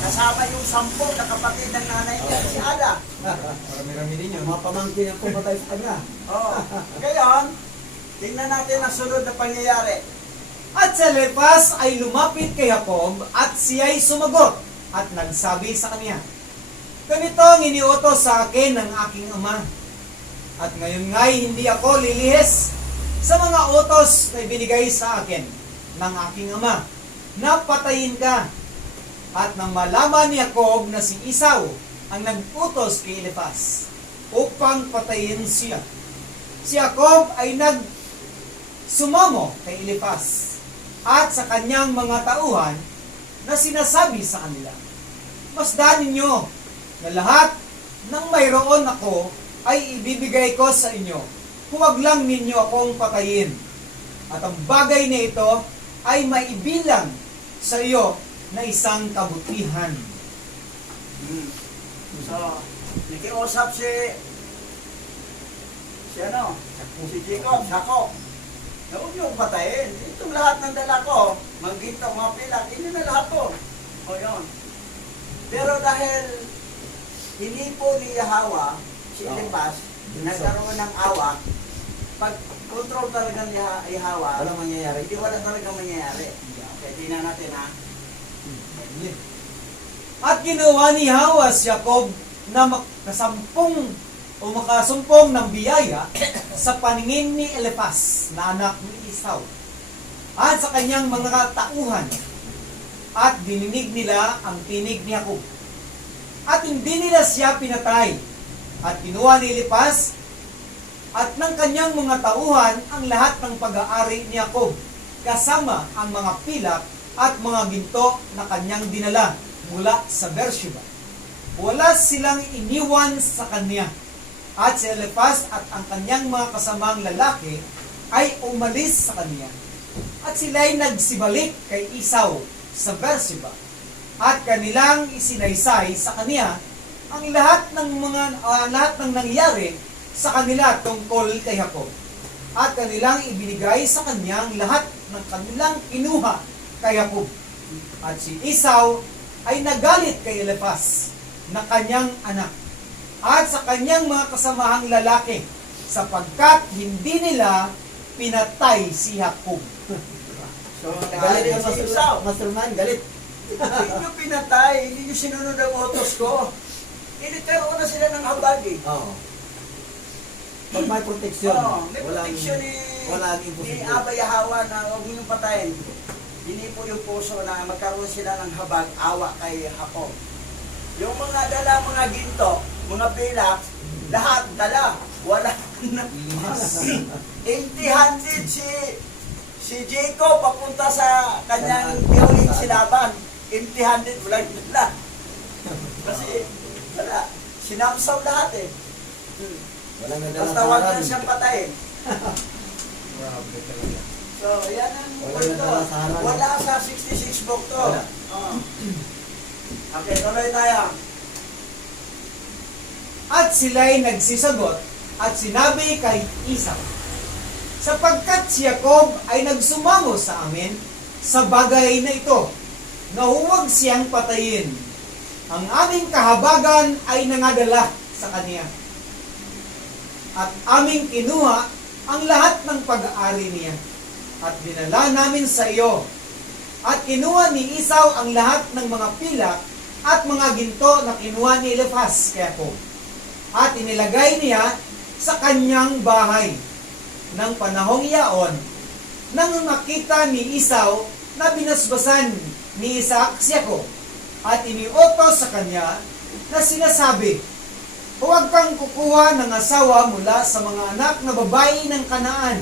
Kasama yung 10 na kapatid ng nanay niya, si Ada. Marami-rami din yun. Mga pamangkin ang pumatay sa kanya. Oo. Ngayon, tingnan natin ang sunod na pangyayari. At si Elifaz ay lumapit kay Jacob, at siya'y sumagot at nagsabi sa kanya, ganito ang iniutos sa akin ng aking ama, at ngayon nga'y hindi ako lilihis sa mga utos na ibinigay sa akin ng aking ama, na patayin ka. At nang malaman ni Jacob na si Esau ang nag-utos kay Elifaz upang patayin siya, si Jacob ay sumamo kay Elifaz at sa kanyang mga tauhan na sinasabi sa kanila, masdan ninyo na lahat ng mayroon ako ay ibibigay ko sa inyo. Huwag lang ninyo akong patayin. At ang bagay na ito ay maibilang sa iyo na isang kabutihan. So, nakiusap si Jacob. Na huwag niyong patayin. Itong lahat ng dala ko, manggita, mga pilak, hindi na lahat ko. O yun. Pero dahil hindi po ni Yahawa, si Elifaz, nagkaroon ng awa, pag control talaga ni Yahawa, Walang mangyayari. hindi wala talaga mangyayari. Okay, tingnan natin ha. At ginawa ni Yahawa si Jacob na makasumpong ng biyaya sa paningin ni Elifaz na anak ni Esau at sa kanyang mga tauhan, at dininig nila ang tinig ni Jacob, at hindi nila siya pinatay. At kinuha ni Elifaz at ng kanyang mga tauhan ang lahat ng pag-aari ni Jacob, kasama ang mga pilak at mga ginto na kanyang dinala mula sa Beersheba. Wala silang iniwan sa kanya. At si Elifaz at ang kanyang mga kasamang lalaki ay umalis sa kanya. At sila'y nagsibalik kay Esau sa Beersheba. At kanilang isinaysay sa kanya ang lahat ng nangyari sa kanila tungkol kay Jacob. At kanilang ibinigay sa kanya ang lahat ng kanilang kinuha kay Jacob. At si Esau ay nagalit kay Elifaz na kanyang anak at sa kanyang mga kasamahang lalaki, sapagkat hindi nila pinatay si Jacob. So, Galit si yung Esau. mastermind, galit. Hindi nyo pinatay, hindi nyo sinunod ang utos ko. Initero na sila ng habag eh. Oo. Pag may proteksyon, May proteksyon walang ni imposible. Aba Yahawa na huwag ninyong patayin. Dinipo yung puso na magkaroon sila ng habag, awa kay Jacob. Yung mga dala, mga ginto, mga pilak, lahat dala. Wala na. Empty-handed si Jacob papunta sa kanyang iuling si Laban. Empty-handed, wala yung dala. Kasi, wala. Sinamsaw lahat eh. Walang nadalang Basta wag saharan. na siyang patayin. Grabe talaga. So, yan ang Wala kwento. nadalang saharan. Wala sa 66 book to. Wala. Oo. Okay, tuloy tayo. At sila'y nagsisagot at sinabi kay Esau, sapagkat si Jacob ay nagsumamo sa amin sa bagay na ito, na huwag siyang patayin. Ang aming kahabagan ay nangadala sa kaniya. At aming kinuha ang lahat ng pag-aari niya, at dinala namin sa iyo. At kinuha ni Esau ang lahat ng mga pilak at mga ginto na kinuha ni Elifaz kay Jacob. at inilagay niya sa kanyang bahay. Nang panahong iyaon, nang makita ni Esau na binasbasan ni Isaac si Jacob, at iniutos sa kanya na sinasabi, huwag kang kukuha ng asawa mula sa mga anak na babae ng Kanaan,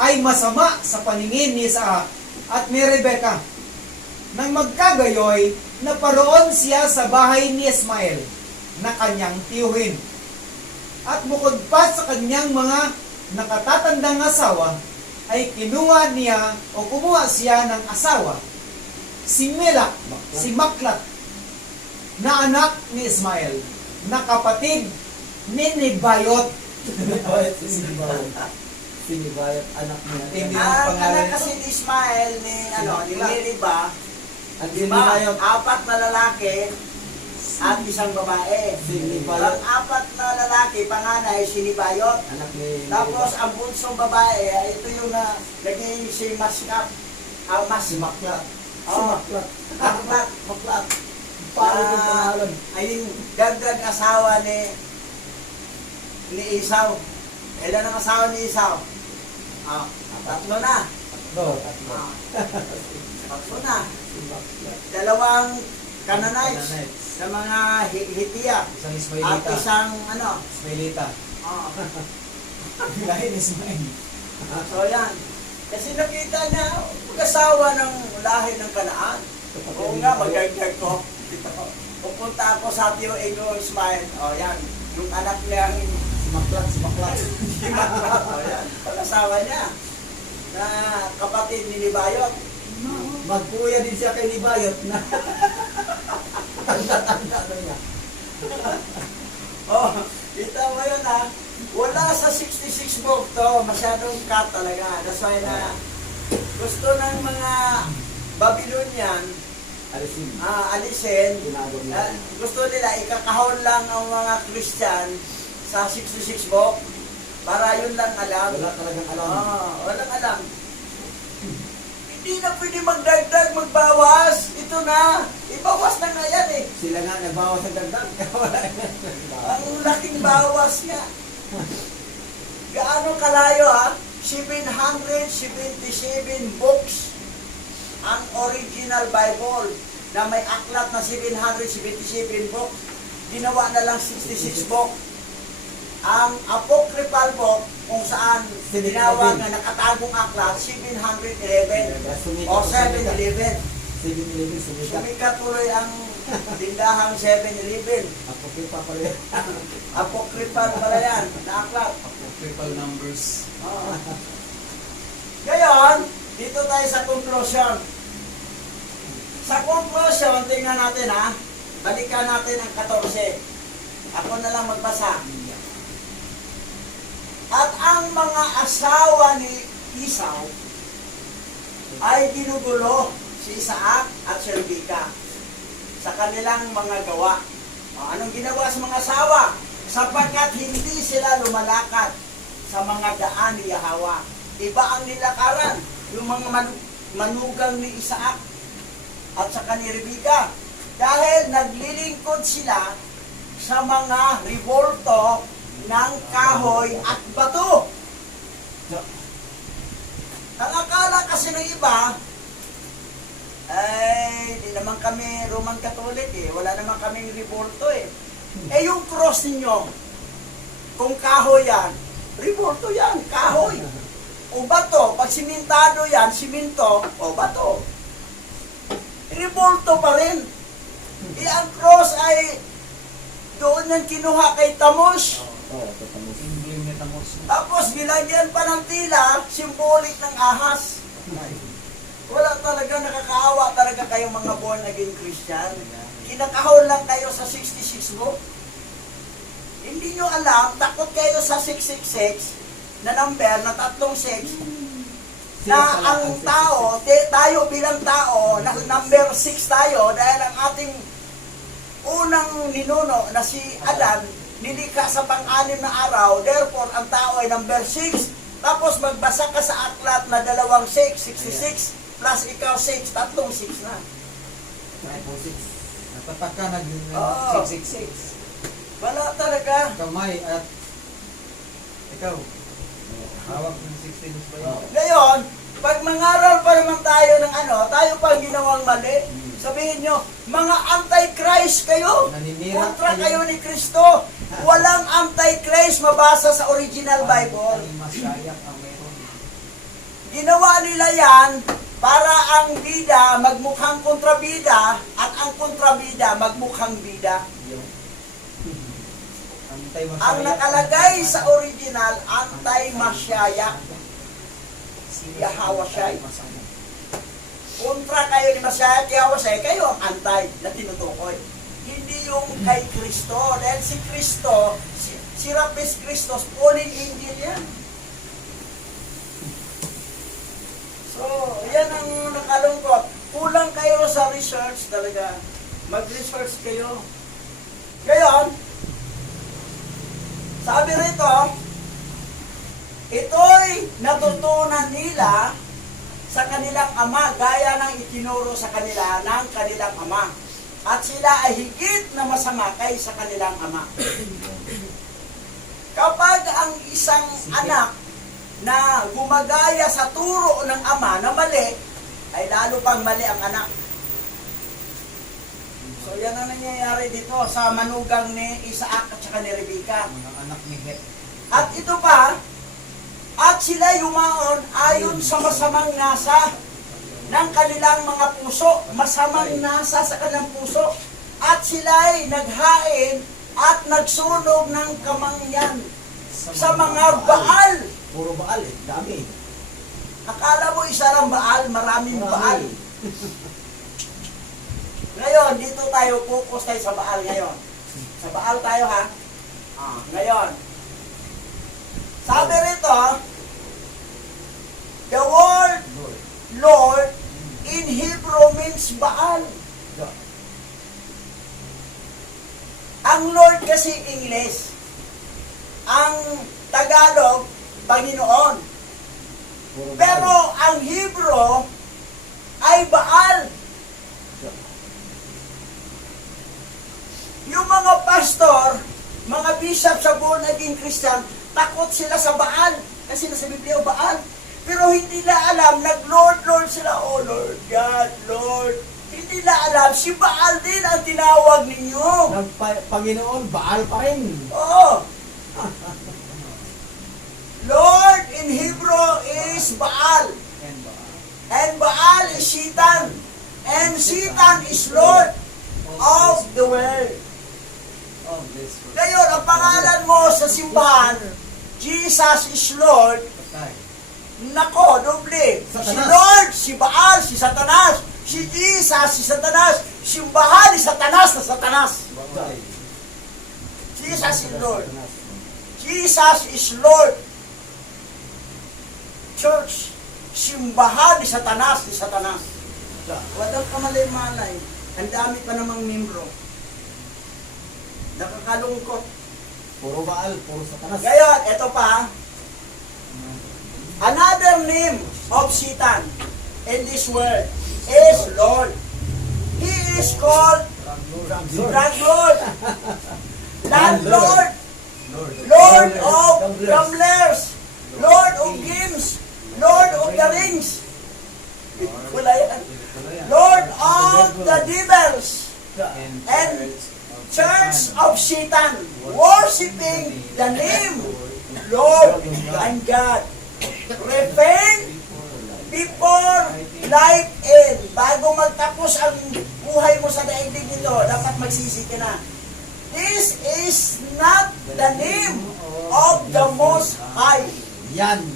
ay masama sa paningin ni Isaac at ni Rebeka. Nang magkagayoy, naparoon siya sa bahay ni Ismael na kanyang tiyuhin. At bukod pa sa kanyang mga nakatatandang asawa, ay kinuha niya o kumuha siya ng asawa, si Melak, si Maklat, na anak ni Ismael, na kapatid ni Nebayot. Sinibayot, anak niya. Hindi Ang ang pangalan anak nito. kasi ni Ismael ni ni Riba, At di ba? sinibayot, 4 na lalaki at isang babae. Sinibayot. Ang 4 na lalaki, panganay, sinibayot. anak ni... Tapos ang bunsong babae, ito yung naging si Maskap. Si Maklat. Si Oh. Maklat. Maklat. Maklat. Parang yung pangalan. Ayun, dagdag asawa ni Esau. Ilan ang asawa ni Esau? Ah, 3 na. No, tatlo. Ah, 3 na. Si Maklat. 2 Canaanites sa mga Hitiya Isang at Ismailita. isang Ismailita. ah, Dahil Ismail. so yan. Kasi nakita niya, mag-asawa ng lahi ng Kanaan. Oo nga, magagdag ko. Pupunta ako sa Tio Ego Ismail. O yan, yung anak niyang Si Maklat. Si Maklat. Himaklat. O yan, pag-asawa niya na kapatid ni Libayot. Magkuya din siya kay Nibayot na tanda-tanda na niya. Oh, kita mo yun ha. Wala sa 66 book to, masyadong cut talaga. That's why na gusto ng mga Babylonian Alisin. alisin. Ginago niya. Gusto nila ikakahon lang ang mga Christian sa 66 book para yun lang alam. Wala talagang alam. Walang alam. Hindi na pwede magdagdag, magbawas. Ito na. Ibawas na nga yan eh. Sila nga nagbawas ng dagdag. Wala na. Ang laking bawas nga. Gaano kalayo ha? 777 books ang original Bible na may aklat na 777 books. Ginawa na lang 66 book. Ang apocryphal book kung saan tinawag na nakatagong aklat 711 o 711. 7-11 sumikat. Sumikat tuloy ang tindahang 711. Ako pa pala yan. Apocryphal pala yan, na aklat. Apocryphal numbers. Oo. Ngayon, dito tayo sa conclusion. Sa conclusion, tingnan natin ha. Balikan natin ang 14. Ako na lang magbasa. At ang mga asawa ni Esau ay ginugulo si Isaac at si Rebeka sa kanilang mga gawa. Anong ginawa sa mga asawa? Sapagkat hindi sila lumalakad sa mga daan ni Yahweh. Iba ang nilakaran, yung mga manugang ni Isaac at saka ni Rebeka. Dahil naglilingkod sila sa mga revolto ng kahoy at bato. Ang akala kasi ng iba, ay, di naman kami Roman Catholic eh. Wala naman kaming revolto eh. Eh yung cross ninyo, kung kahoy yan, revolto yan, kahoy. O bato, pag simintado yan, siminto, o bato. Revolto pa rin. Eh ang cross ay doon yan kinuha kay Tammuz. Oo, tatamos. Emblem ni Tammuz. Tapos nilagyan pa ng tila, symbolic ng ahas. Wala talaga, nakakaawa talaga kayong mga born again Christian. Kinakahol lang kayo sa 66 book. Hindi nyo alam, takot kayo sa 666 na number na 36 na ang tao, tayo bilang tao, na number 6 tayo dahil ang ating unang ninuno na si Adan nilikha sa pang-anim na araw, therefore ang tao ay number 6. Tapos magbasa ka sa aklat na 2 6, 66 plus ikaw 6, tatlong 6 na. Natatak ka, Oo. nag-666. Wala talaga. kamay at ikaw. Hawak ng 16 inch ba yun? Ngayon, pag mangaral pa naman tayo ng ano, tayo pa ang ginawang mali, sabihin nyo, mga anti-Christ kayo. Naninira Kontra kayo ni Kristo. Walang anti-Christ mabasa sa original Bible. Ay, masayak ang meron. Ginawa nila yan para ang bida magmukhang kontrabida at ang kontrabida magmukhang bida. Antay-masayak. Ang nakalagay sa original, anti-masyaya. Si Yahweh siya. Kontra kayo ni Masyaya, Yahweh siya, kayo ang antay na tinutukoy. Hindi yung kay Kristo. Dahil si Kristo, si Rapis Christos, fallen angel yan. So, yan ang nakalungkot. Kulang kayo sa research talaga. Mag-research kayo. Ngayon, sabi rito, ito'y natutunan nila sa kanilang ama, gaya ng itinuro sa kanila ng kanilang ama. At sila ay higit na masama kaysa kanilang ama. Kapag ang isang anak na gumagaya sa turo ng ama na mali, ay lalo pang mali ang anak. So yan ang nangyayari dito sa manugang ni Isaac at saka ni Rebecca. Mga anak ni Het. At ito pa, at sila yumaon ayon sa masamang nasa ng kanilang mga puso, masamang nasa sa kanilang puso, at sila'y naghain at nagsunog ng kamangyan sa mga Baal. Puro Baal eh. Dami. Akala mo isa lang Baal, maraming Baal. Ngayon, dito tayo, focus tayo sa Baal ngayon. Sa Baal tayo ha. Ngayon, sabi rito, the word Lord in Hebrew means Baal. Ang Lord kasi English. Ang Tagalog, Panginoon. Puro Baal. Pero ang Hebrew ay Baal. Yung mga pastor, mga bishop sa buong naging Christian, takot sila sa Baal. Kasi nasa Biblia, Baal. Pero hindi na alam, nag-Lord sila. Oh Lord God, Lord. Hindi na alam, si Baal din ang tinawag ninyo. Ng Panginoon, Baal pa rin. Oo. Lord in Hebrew is Baal. And Baal is Satan. And Satan is Lord of the world. Ngayon, ang pangalan mo sa simbahan, Jesus is Lord. Nako, doble. Si Satanas. Lord, si Baal, si Satanas. Si Jesus, si Satanas. Simbahan ni Satanas na Satanas. Jesus is Lord. Jesus is Lord. Church, simbahan ni Satanas, ni Satanas. Walang kamalay-malay. Ang dami pa namang membro. Nakakalungkot. Puro Baal, puro Satanas. Ngayon, ito pa. Another name of Satan in this world is Lord. He is called Drug Lord, Landlord, Lord of Gamblers, Lord of Games, Lord of the Rings, wala yan. Lord of the Devils, and Church of Satan, worshiping the name Lord and God. Repent before life end. Bago magtapos ang buhay mo sa daigdig nito, dapat magsisi ka na. This is not the name of the Most High. Yan.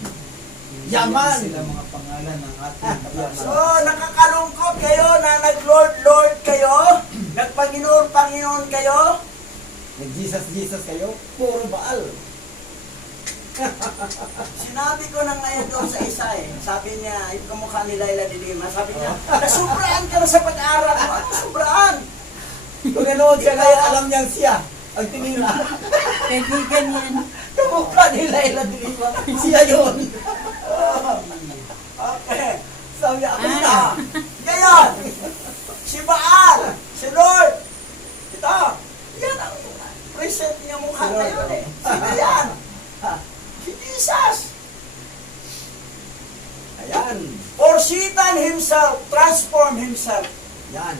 Yaman. Yaman. Sila mga pangalan ng ating So, nakakalungkot kayo na nag-Lord kayo, nagpanginoon kayo. Nag-Jesus kayo, puro Baal. Sinabi ko na ngayon doon sa isa sabi niya, yung kamukha ni Laila de Lima, sabi niya, nasubraan ka na sa pag-aaral mo. Ano subraan? Kung nanood siya ngayon, alam niyang siya. Ang tinila. Kaibigan yan. Kamukha ni Laila de Lima. Siya yun. Okay. Sabi niya, ako na. Ngayon, si Baal, si Lord, ito, yan ang present Ayan. For Satan himself, transform himself. Yan.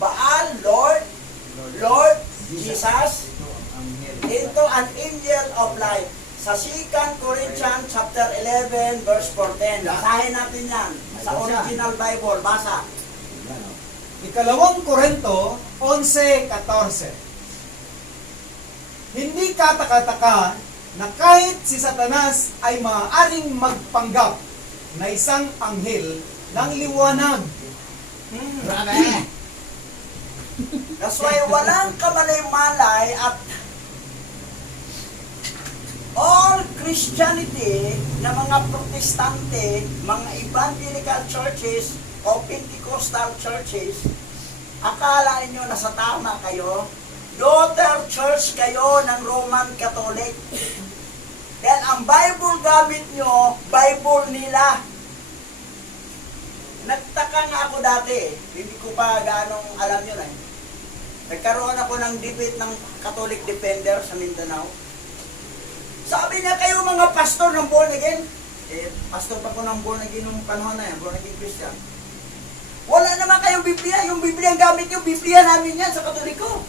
Baal, Lord, Jesus, Ito ang anghel. into an angel of light. Sa 2 Corinthians chapter 11 verse 14. Basahin natin yan. Sa original Bible, basa. Yan, oh. Ikalawang Korinto 11:14. Hindi katakataka na kahit si Satanas ay maaaring magpanggap na isang anghel ng liwanag. Grabe! That's why walang kamalay-malay at all Christianity na mga protestante, mga evangelical churches o Pentecostal churches, akala niyo nasa tama kayo, daughter church kayo ng Roman Catholic. Dahil ang Bible gamit nyo, Bible nila. Nagtaka nga ako dati, hindi ko pa ganong alam yun eh. Nagkaroon ako ng debate ng Catholic Defender sa Mindanao. Sabi niya, kayo mga pastor ng born again. Pastor pa ko ng born again nung panahon na yan, born again Christian. Wala naman kayong Biblia. Yung Biblia ang gamit nyo, Biblia namin yan sa Katoliko.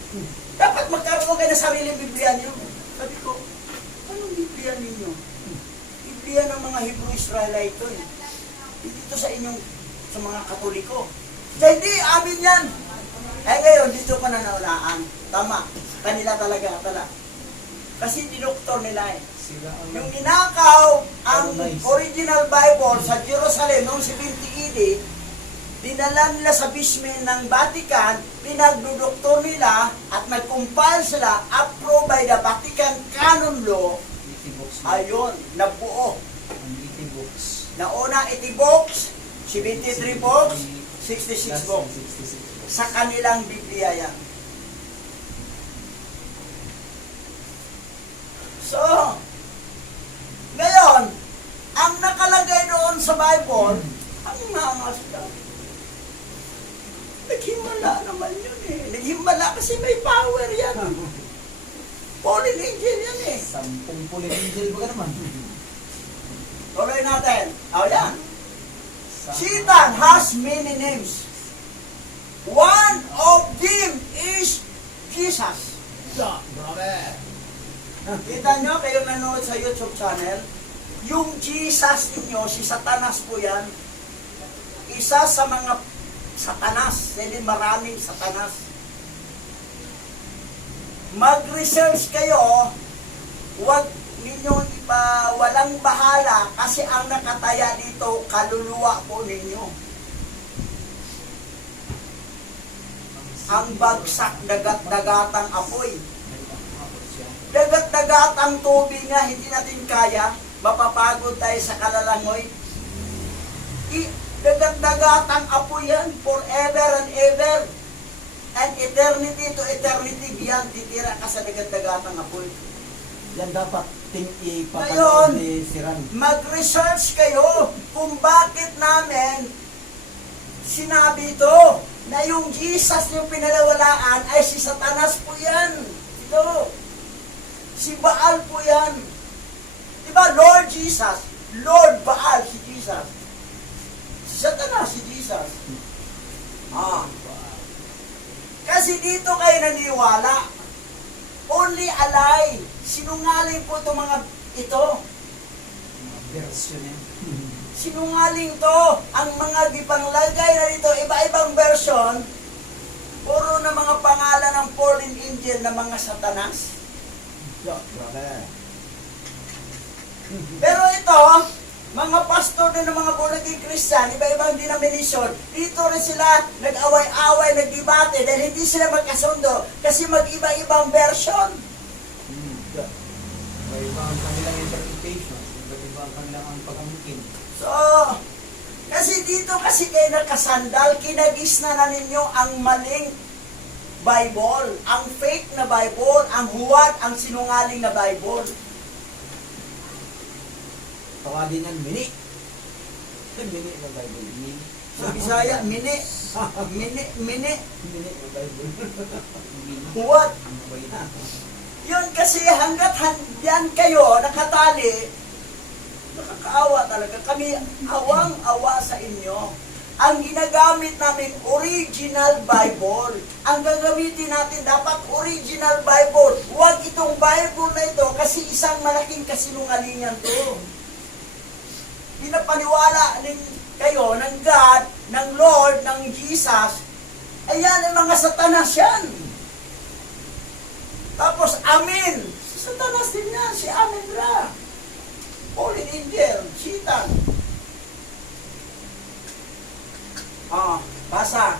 Dapat magkaroon kayo ng sariling Biblia niyo. Sabi ko, anong Biblia ninyo? Biblia ng mga Hebrew Israelite ito eh. Hindi ito sa inyong, sa mga Katoliko. Kaya hindi, amin yan. Eh ngayon, dito ko na naulaan. Tama, kanila talaga, Kasi dinoktor nila eh. Sila ang Yung ninakaw ang original Bible sa Jerusalem noong 70 AD, dinala nila sa basement ng Vatican, pinagdudoktor nila at nag-compile sila, approved by the Vatican Canon Law. books. Ayun, nabuo. Ang books. Nauna 80 books, 73 books, 66 books. 66 books. Sa kanilang Biblia yan. So, ngayon, ang nakalagay doon sa Bible, ang nangas daw. Naghimala naman yun eh. Naghimala kasi may power yan. Fallen angel yan eh. 10 pulling angel ba ka naman? Tuloy natin. O yan. Satan has many names. One of them is Jesus. Grabe! Kita nyo, kayo nanonood sa YouTube channel, yung Jesus ninyo, si Satanas po yan. Isa sa mga Satanas, hindi maraming Satanas. Mag-research kayo, huwag ninyong walang bahala kasi ang nakataya dito, kaluluwa po ninyo. Ang bagsak, dagat-dagatang apoy. Dagat-dagatang tubig nga, hindi natin kaya, mapapagod tayo sa kalalangoy. Dagat-dagatang apoy yan, forever and ever. And eternity to eternity, yan, titira ka sa dagat-dagatang apoy. Yan dapat Ngayon, ipapanood ni Siran. mag-research kayo kung bakit namin sinabi ito na yung Jesus yung pinalawalaan ay si Satanas po yan. Ito. Si Baal po yan. Diba, Lord Jesus, Lord Baal, si Jesus. Si Satanas, si Jesus. Kasi dito kayo naniwala. Only a lie. Sinungaling po itong mga ito. Version yan. Sinungaling to. Ang mga gipanglagay na dito, iba-ibang version, puro na mga pangalan ng fallen angel na mga Satanas. Grabe! Pero ito, mga pastor din ng mga born-again Christian, iba-ibang denomination, dito rin sila nag-away-away, nag-debate dahil hindi sila magkasundo kasi mag-iba-ibang version. Iba ang kanilang interpretation. Iba ang kanilang pag-angkin. So, kasi dito kasi kayo nakasandal, kinagisna na ninyo ang maling Bible, ang fake na Bible, ang huwad, ang sinungaling na Bible. Tawagin yan, mini. Mini na Bible. Mini. Sa Bisaya, mini. Mini. Mini na Bible. Huwad. Yun kasi hanggat yan kayo nakatali, Nakakaawa talaga. Kami awang-awa sa inyo. Ang ginagamit namin, original Bible. Ang gagamitin natin, dapat original Bible. Huwag itong Bible na ito kasi isang malaking kasinungalingan to. Pinapaniwala kayo ng God, ng Lord, ng Jesus. Ayan, ang mga satanas yan. Tapos, amin. Si satanas din yan, si amin ra. Fallen angel, Satan. Basa.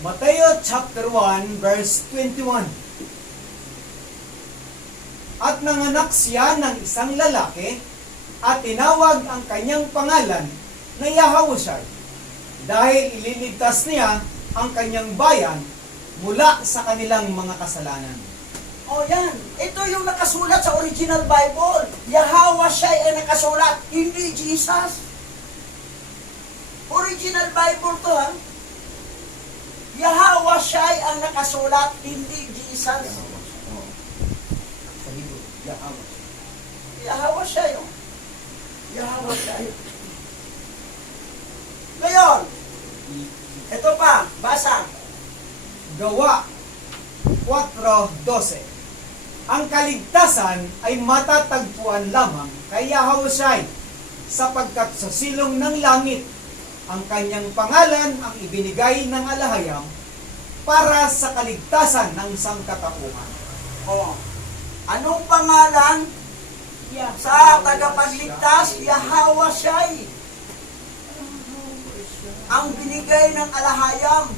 Mateo chapter 1 verse 21. At nanganak siya ng isang lalaki at tinawag ang kanyang pangalan na Yahushua dahil ililigtas niya ang kanyang bayan mula sa kanilang mga kasalanan. Yan. Ito yung nakasulat sa original Bible. Yahweh siya ay nakasulat, hindi Jesus. Original Bible to, ha? Yahweh siya ang nakasulat, hindi Jesus. Sa libro, Yahweh. Yahweh siya yun. Yahweh siya yun. Ngayon, ito pa, basa. Gawa 4:12. Ang kaligtasan ay matatagpuan lamang kay Yahushua sapagkat sa silong ng langit ang kanyang pangalan ang ibinigay ng alahayam para sa kaligtasan ng sangkatauhan. Anong pangalan sa tagapagligtas? Yahweh siya ang binigay ng alahayam,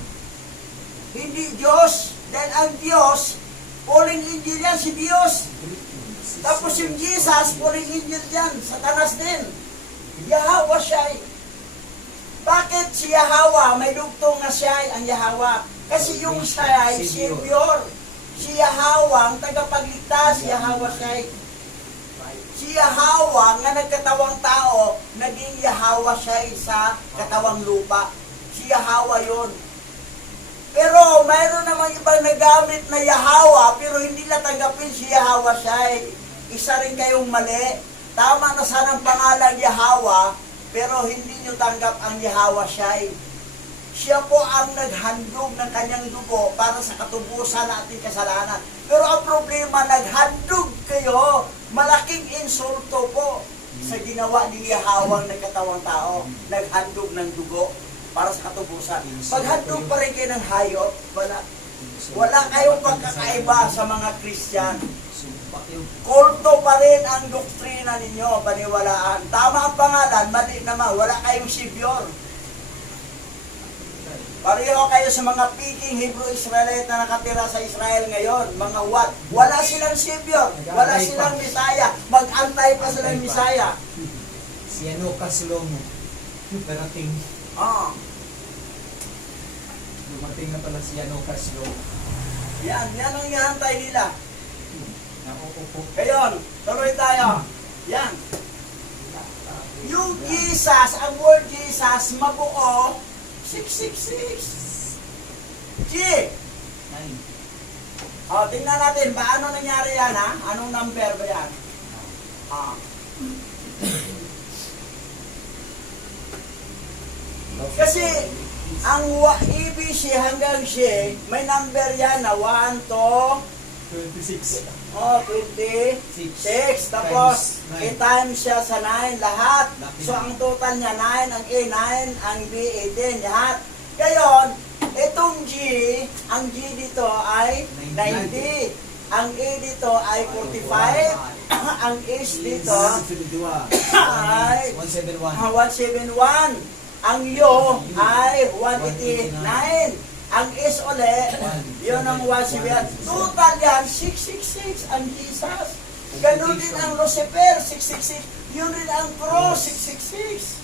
hindi Diyos. Dahil ang Diyos, fallen angel yan, si Diyos. Tapos yung Jesus, fallen angel yan, satanas din. Yahweh siya. Bakit si Yahweh? May dugtong na siya ang Yahweh. Kasi yung siya ay Savior. Si Yahweh, ang tagapagligtas, Yahweh siya. Si Yahweh nga nagkatawang tao, naging Yahweh siya sa katawang lupa. Si Yahweh yun. Pero mayroon namang ibang nagamit na Yahweh, pero hindi natanggapin si Yahweh siya. Isa rin kayong mali. Tama na sana ang pangalan Yahweh, pero hindi nyo tanggap ang Yahweh siya. Siya po ang naghandog ng kanyang dugo para sa katubusan ng ating kasalanan. Pero ang problema, naghandog kayo. Malaking insulto po sa ginawa ni Yahweh ng katawang tao. Naghandog ng dugo para sa katubusan. Paghandog pa rin kayo ng hayop, wala kayong pagkakaiba sa mga Christian. Kulto pa rin ang doktrina ninyo, paniwalaan. Tama ang pangalan, mali naman, wala kayong Savior. Pareho kayo sa mga piking Hebrew Israelite na nakatira sa Israel ngayon, mga what? Wala silang Savior, wala silang Misaya, mag-antay pa silang Misaya. Si Lucas Lomo, darating. Dumating na pala si Lucas Lomo. Yan ang ihantay nila. Ngayon, tuloy tayo. Yan. Yung Jesus, ang word Jesus, mabuo, 666. G. Tingnan natin, paano nangyari yan, ha? Anong number ba yan? Kasi, ang ABC hanggang C, may number yan na 1 to 26. 26. Tapos, i-times siya sa 9, lahat. So, ang total niya 9, ang A 9, ang B 18, lahat. Ngayon, itong G, ang G dito ay 90. Ang A dito ay 45. Ang H dito ay 171. Ang U ay 189. Ang S ulit, yun ang 171. Total yan, 666 ang Jesus. Ganun din ang Lucifer, 666. Yun din ang cross, 666.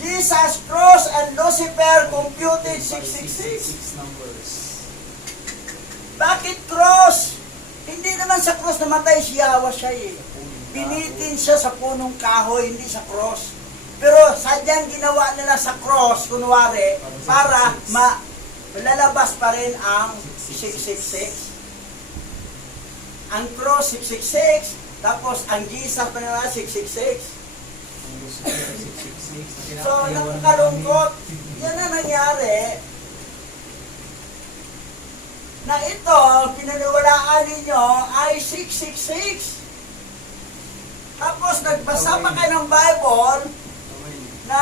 Jesus, cross, and Lucifer computed 666. Bakit cross? Hindi naman sa cross namatay si Yahweh siya eh. Binitin siya sa punong kahoy, hindi sa cross. Pero sadyang ginawa nila sa cross, kunwari, para lalabas pa rin ang 666. Ang cross 666, Tapos, ang Jesus pa nila, 666. Ang gusto ko, 666. So, nakakalungkot. Yan na nangyari. Na ito, pinaniwalaan ninyo ay 666. Tapos, nagbasa pa kayo ng Bible na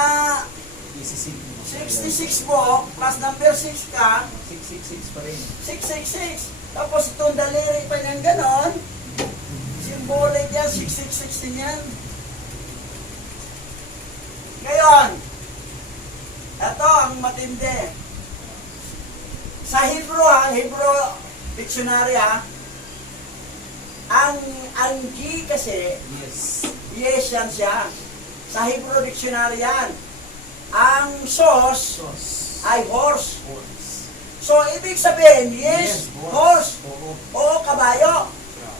66 mo, plus number 6 ka, 666 pa rin. 666. Tapos, itong daliri pa niyang ganon. Symbolic yan, 666 din yan. Ngayon, ito ang matindi. Sa Hebrew Dictionary ang G kasi, Yes. yan siya. Sa Hebrew Dictionary yan. Ang sos Sos. ay horse. Horse. So, ibig sabihin, yes, horse. Oo. O kabayo.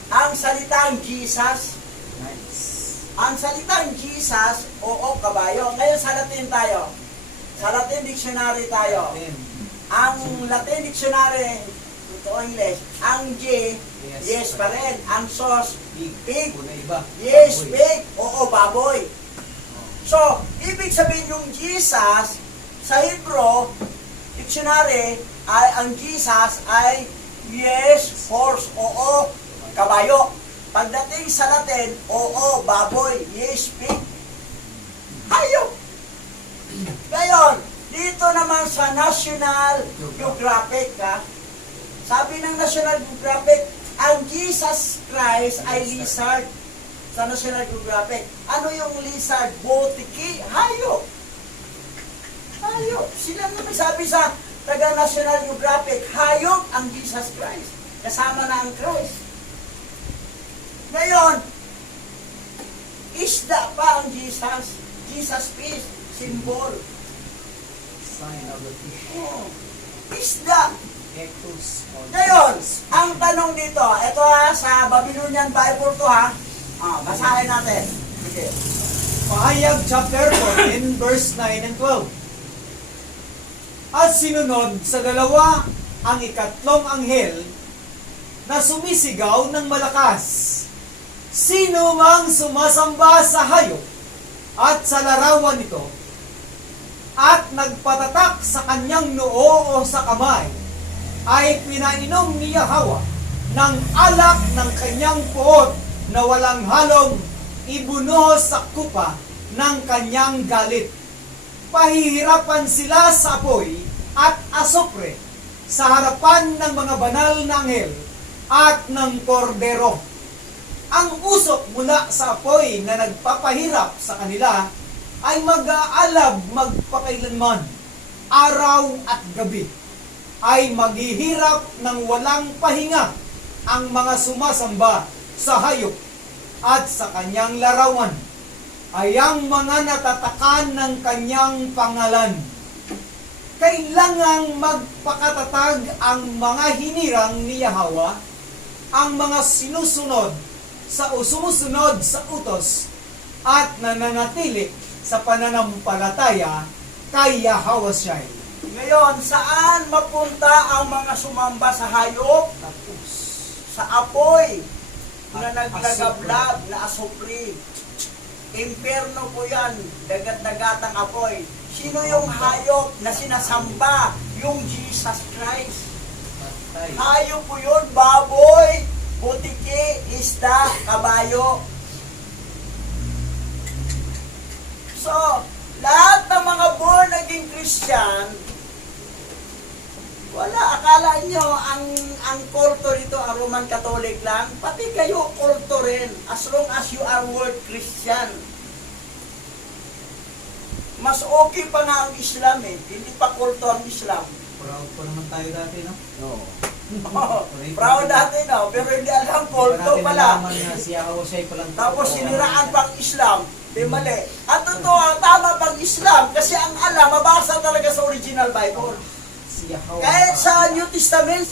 Ang salitang Jesus, Nice. ang salitang Jesus, oo, kabayo. Ngayon sa Latin tayo. Sa Latin Dictionary tayo. Then, Ang Latin Dictionary, ito English, ang G, Yes. yes pa rin. Ang sos, pig. Kuna iba. Yes, Baboy. pig. Oo, baboy. So, ibig sabihin yung Jesus, sa Hebrew Dictionary, ay ang Jesus ay yes, horse, oo, kabayo. Pagdating sa Latin, oo, baboy, yes, pig. Hayop. Ngayon, dito naman sa National Geographic, sabi ng National Geographic, ang Jesus Christ ay lizard sa National Geographic. Ano yung lizard? Botiki? Hayop. Hayop. Sila nga nagsabi sa taga National Geographic, hayop ang Jesus Christ. Kasama na ang Christ. Ngayon, isda pa ang Jesus. Jesus fish, symbol. Sign of the fish. Oh, isda. Ectus. Ngayon, ang tanong dito, ito sa Babylonian Bible to basahin natin. Sige. Pahayag chapter 14, verse 9 and 12. At sinunod sa dalawa ang ikatlong anghel na sumisigaw ng malakas. Sino mang sumasamba sa hayop at sa larawan nito at nagpatatak sa kanyang noo o sa kamay ay pinainom ni Yahweh ng alak ng kanyang puot na walang halong ibunuhos sa kupa ng kanyang galit. Pahihirapan sila sa apoy at asupre sa harapan ng mga banal na anghel at ng kordero. Ang usok mula sa apoy na nagpapahirap sa kanila ay mag-aalab magpakailanman, araw at gabi. Ay maghihirap ng walang pahinga ang mga sumasamba sa hayop at sa kanyang larawan ay ang mga natatakan ng kanyang pangalan. Kailangang magpakatatag ang mga hinirang ni Yahweh, ang mga sumusunod sa utos at nananatili sa pananampalataya kay Yahweh Shai. Ngayon, saan mapunta ang mga sumamba sa hayop? Tapos, Sa apoy na At naglagablab na asupri. Imperno po yan, dagat-dagatang apoy. Sino yung hayop na sinasamba? Yung Jesus Christ. patay. Hayop po yun, baboy, butiki, isda, kabayo. So, lahat ng mga born again Christian, wala, akala nyo ang kulto dito, ang Roman Catholic lang, pati kayo kulto rin, as long as you are word Christian. Mas okay pa nga ang Islam hindi pa kulto ang Islam. Proud pa naman tayo dati, no? No. Proud natin, pero hindi alam, kulto pala. Nalaman na si Yahweh Shai palang Tapos siniraan pang Islam, di mali. At totoo, tama pang Islam, kasi ang alam, mabasa talaga sa original Bible. si Yahweh. Kahit sa New Testament,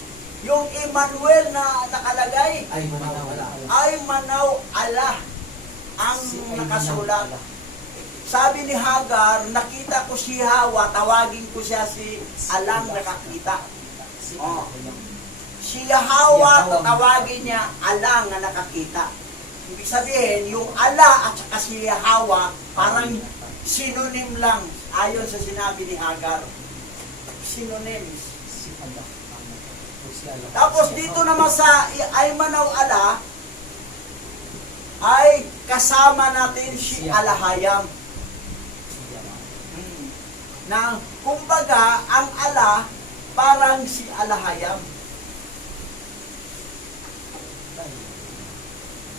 yung Emmanuel na nakalagay, ay manawala. ay manaw Allah ang nakasulat. Sabi ni Hagar, nakita ko si Hawa, tawagin ko siya si Alang nakakita. Oh. Si Hawa, tatawagin niya Alang na nakakita. Ibig sabihin, yung ala at saka si Hawa, parang synonym lang, ayon sa sinabi ni Hagar. Synonyms. Si Allah. O si Allah. Tapos dito naman sa Aymanaw ala, ay kasama natin si Alahayam. Na kumbaga, ang ala, parang si Alahayam.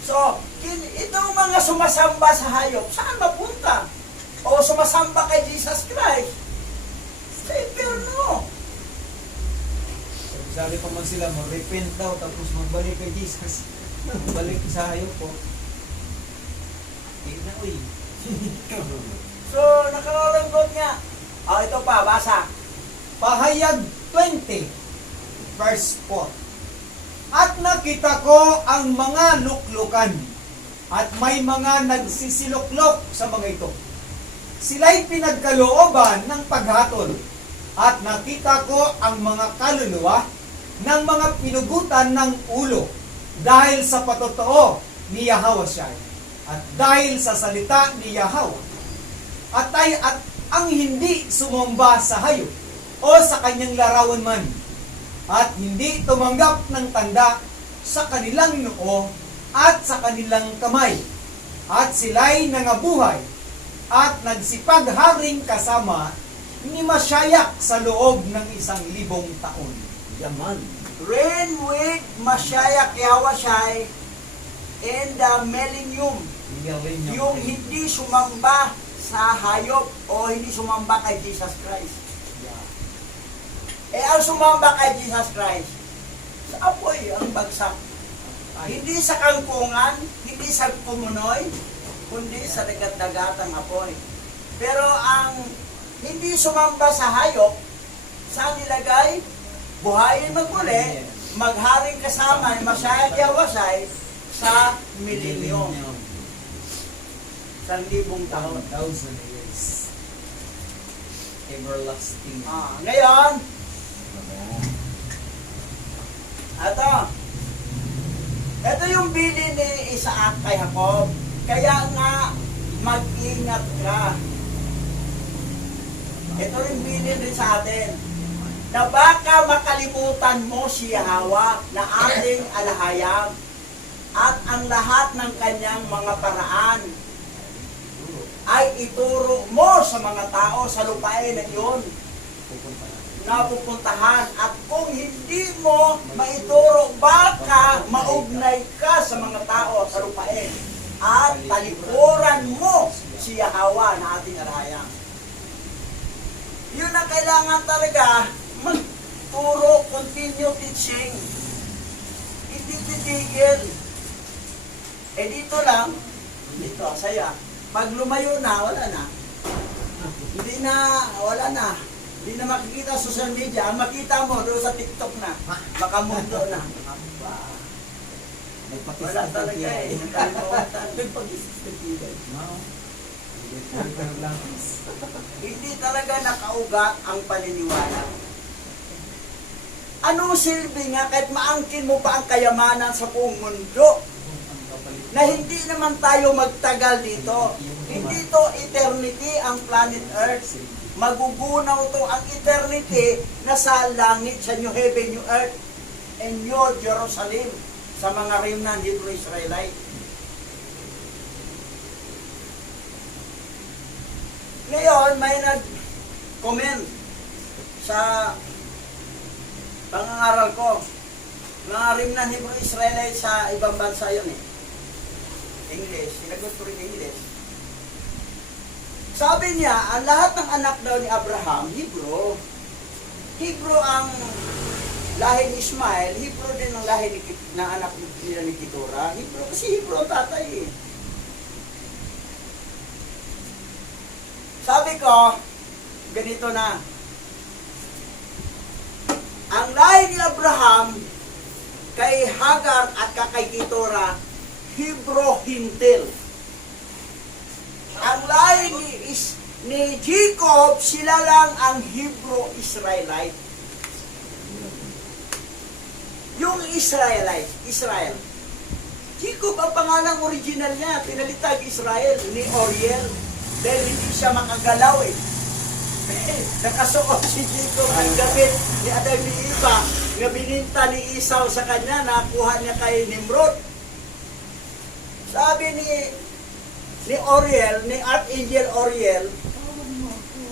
So, itong mga sumasamba sa hayop, saan mapunta? O sumasamba kay Jesus Christ? Sa impyerno. Sabi pa man sila, mag-repent daw, tapos magbalik kay Jesus. Magbalik sa hayop po. Tignan, uy. So, nakalulungkot nga. O, ito pa, basa. Pahayag 20, verse 4. At nakita ko ang mga luklukan, at may mga nagsisiluklok sa mga ito. Sila'y pinagkalooban ng paghatol, at nakita ko ang mga kaluluwa ng mga pinugutan ng ulo, dahil sa patotoo ni Yahweh siya, at dahil sa salita ni Yahweh, at ang hindi sumamba sa hayop o sa kanyang larawan man, at hindi tumanggap ng tanda sa kanilang noo at sa kanilang kamay, at sila'y nangabuhay at nagsipagharing kasama ni Masyayak sa loob ng 1,000 taon. Yaman. Reign with Mashiach Yahushai in the millennium. Yung hindi sumamba sa hayop o hindi sumamba kay Jesus Christ. Ang sumamba kay Jesus Christ, sa apoy ang bagsak. Hindi sa kangkungan, hindi sa kumunoy, kundi sa dagat-dagatang apoy. Pero ang hindi sumamba sa hayop, saan nilagay? Buhayin magmuli, magharing kasama ni Mashiach Yahushai sa millennium. 1,000 taon. 1,000 years. Everlasting. Ngayon, ito yung bili ni Isaac kay Jacob. Kaya nga, mag-ingat ka. Ito yung bili rin sa atin. Na baka makalimutan mo si Yahweh na ating alahayam at ang lahat ng kanyang mga paraan ay ituro mo sa mga tao sa lupain na iyon na pupuntahan, at kung hindi mo maituro, baka maugnay ka sa mga tao sa lupain at talikuran mo si Yahweh na ating alahayam. Yun ang kailangan talaga, magturo, continue teaching. Hindi titigil. Dito lang, dito, saya. Pag lumayo na, wala na. Hindi na, wala na. Hindi na makikita sa social media. Ang makita mo doon sa TikTok na. Makamundo na. Wala talaga eh. Hindi talaga nakaugat ang paniniwala. Anong silbi nga kahit maangkin mo pa ang kayamanan sa buong mundo na hindi naman tayo magtagal dito. Hindi to eternity ang planet Earth. Magugunaw to ang eternity na sa langit, sa New Heaven, New Earth, and New Jerusalem, sa mga remnant Hebrew Israelite. Ngayon, may nag-comment sa pangangaral ko. Mga remnant Hebrew Israelite sa ibang bansa yun eh. English. Sinagot ko rin English. Sabi niya, ang lahat ng anak daw ni Abraham, Hebrew. Hebrew ang lahi ni Ismael, Hebrew din ang lahi ng anak nila ni Keturah. Hebrew, kasi Hebrew ang tatay eh. Sabi ko, ganito na. Ang lahi ni Abraham, kay Hagar at kay Keturah, Hebrew Hintil. Ang lahi ni Jacob, sila lang ang Hebrew Israelite. Yung Israelite, Israel. Jacob ang pangalang original niya, pinalitag Israel ni Oriel. Dahil hindi siya makagalaw eh. Nakasuot si Jacob ang gamit ni Adam ni Eva nga bininta ni Esau sa kanya, nakuha niya kay Nimrod. Sabi ni Oriel, ni Archangel Oriel,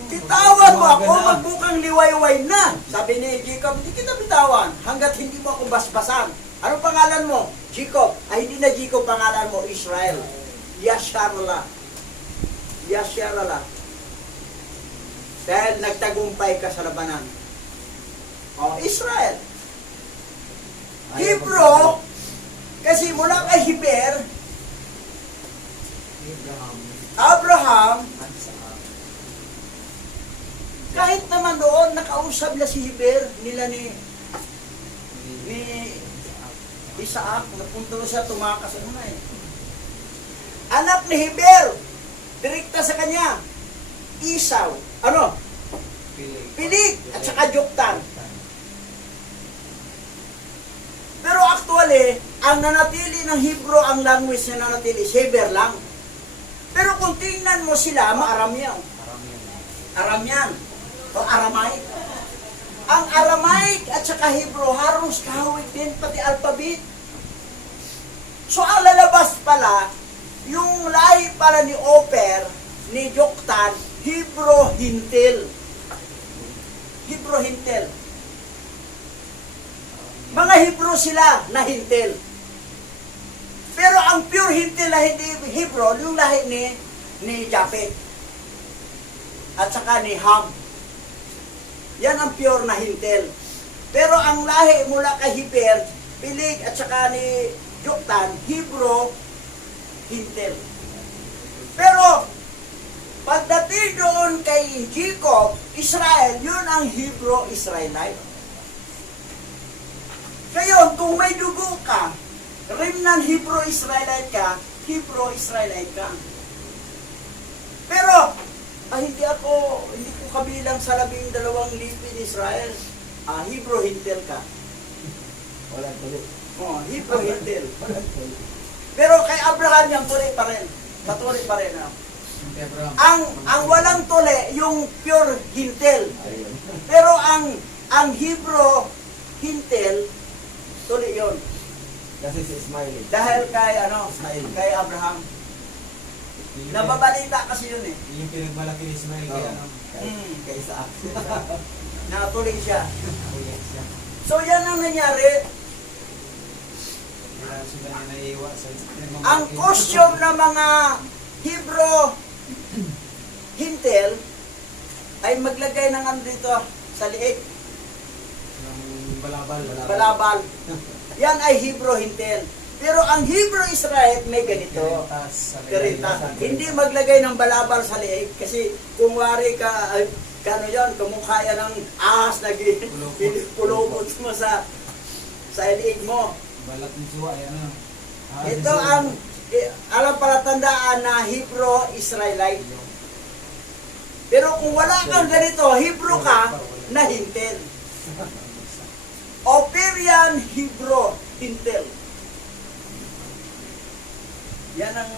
bitawan mo ako, magbukang liwayway na. Sabi ni Jacob, hindi kita bitawan hanggat hindi mo ako basbasan. Ano pangalan mo? Jacob. Ay, hindi na Jacob pangalan mo, Israel. Yasharala. Yasharala. Dahil nagtagumpay ka sa labanan. O, Israel. Hebrew, kasi mula kay Heber, Abraham, kahit naman doon, nakausap na si Heber, nila ni Isaac, napunta siya, tumakas sa una eh. Anak ni Heber, direkta sa kanya, Esau, ano? Pilig, at saka Joktan. Pero actually, ang nanatili ng Hebrew, ang language na nanatili, Heber lang. Pero kung tingnan mo sila, Aramyan. Aramyan. O Aramaic. Ang Aramaic at saka Hebrew, halos kahawig din, pati alphabet. So ang lalabas pala, yung lahi pala ni Oper, ni Joktan, Hebrew Hintil. Hebrew Hintil. Mga Hebrew sila na Hintil. Pero ang pure Hintil na hindi Hebrew, yung lahi ni Japhet. At saka ni Ham. Yan ang pure na Hintil. Pero ang lahi mula kay Heber, Pilig at saka ni Joktan, Hebrew Hintil. Pero pagdating doon kay Jacob, Israel, yun ang Hebrew Israelite. Ngayon, kung may dugo ka, remnant Hebrew Israelite ka, Hebrew Israelite ka. Pero, hindi ko kabilang sa 12 lipin Israel. Hebrew Hintil ka. Walang tuloy. Hebrew Hintil. Walang tuloy. Pero kay Abraham yung tuli pa rin. Patuloy pa rin. Ang walang tuli, yung pure Hintil. Ayun. Pero ang Hebrew Hintil, tuli yun. Kasi si Ismail. Dahil kay Abraham. Nababalita kasi yun eh. Yung pinagmalaki ni Ismail kaya ano. Kay Isaac. Nakatuloy siya. Kuya siya. So yan ang nangyari. Kaya sila na naiiwa sa Ang costume ng mga Hebrew Hintil ay maglagay ng ano dito sa liig. Yung balabal. Balabal. Yan ay Hebrew Hintil. Pero ang Hebrew Israel may ganito. Kerintas. Hindi maglagay ng balabal sa liig kasi kung wari ka, kano yun, kumukha yan ng ahas na pulupot mo sa liig mo. Balat ng suwa, ano. Ito ang alam palatandaan na Hebrew Israelite. Pero kung wala kang ganito, Hebrew ka na Hintil. Operian Hebrew Hintil. Yan ang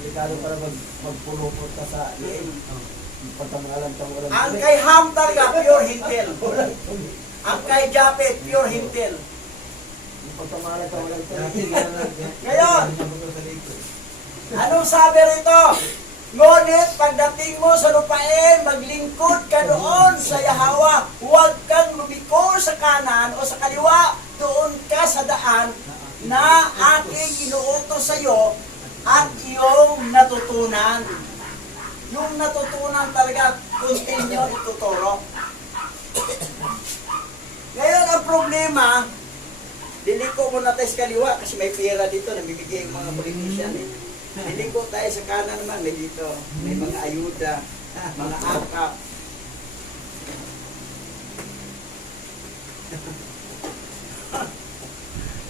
Delikado para magpulupot ka sa liig. Pagkamangalan ka walang ang kay Ham talaga pure Hintil. Ang kay Japhet pure Hintil. Pagkamangalan ka walang Ngayon, anong sabi rito? Ngunit pagdating mo sa lupain, maglingkod ka doon sa Yahawa. Huwag kang lumiko sa kanan o sa kaliwa. Doon ka sa daan na aking inuutos sa iyo at iyong natutunan. Yung natutunan talaga, continue ituturo. Ngayon, ang problema, diliko mo na tayo sa kaliwa kasi may pera dito, nabibigay yung mga politician eh. Diliko tayo sa kanan naman, may dito, may mga ayuda, mga akap.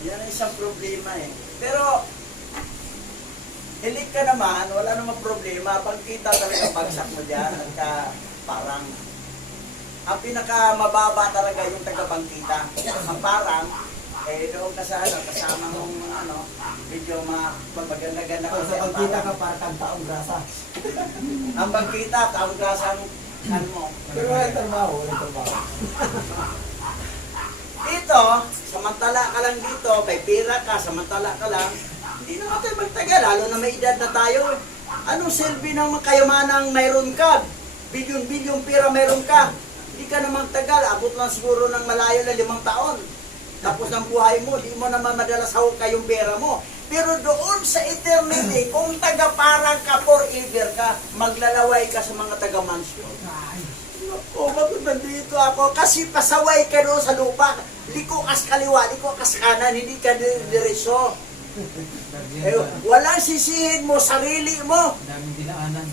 Yan ang isang problema eh. Pero, hilik ka naman, wala namang problema. Pagkita talaga bagsak mo dyan at parang ang pinakamababa talaga yung tagapangkita. Ang parang, doon ka sa kasama mong medyo maganda-ganda Pag sa pagkita ka para kang taong grasa. Ang pagkita, taong grasa ang mo. Pero walang trabaho, walang trabaho. Dito, samantala ka lang dito, may pira ka, samantala ka lang, hindi naman tayo magtagal, lalo na may edad na tayo. Anong silbi ng kayamanang mayroon ka? Bilyon-bilyon pira mayroon ka. Hindi ka naman tagal, abot lang siguro ng malayo na 5 taon. Tapos ng buhay mo, di mo naman madalas hawak kayong pera mo. Pero doon sa eternity, kung taga-parang ka forever ka, maglalaway ka sa mga taga-mansyon. O, bakit nandito ako? Kasi pasaway ka doon sa lupa. Liko kas kaliwa, liko kas kanan, hindi ka diretso. Walang sisihin mo, sarili mo. Daming dinaanan.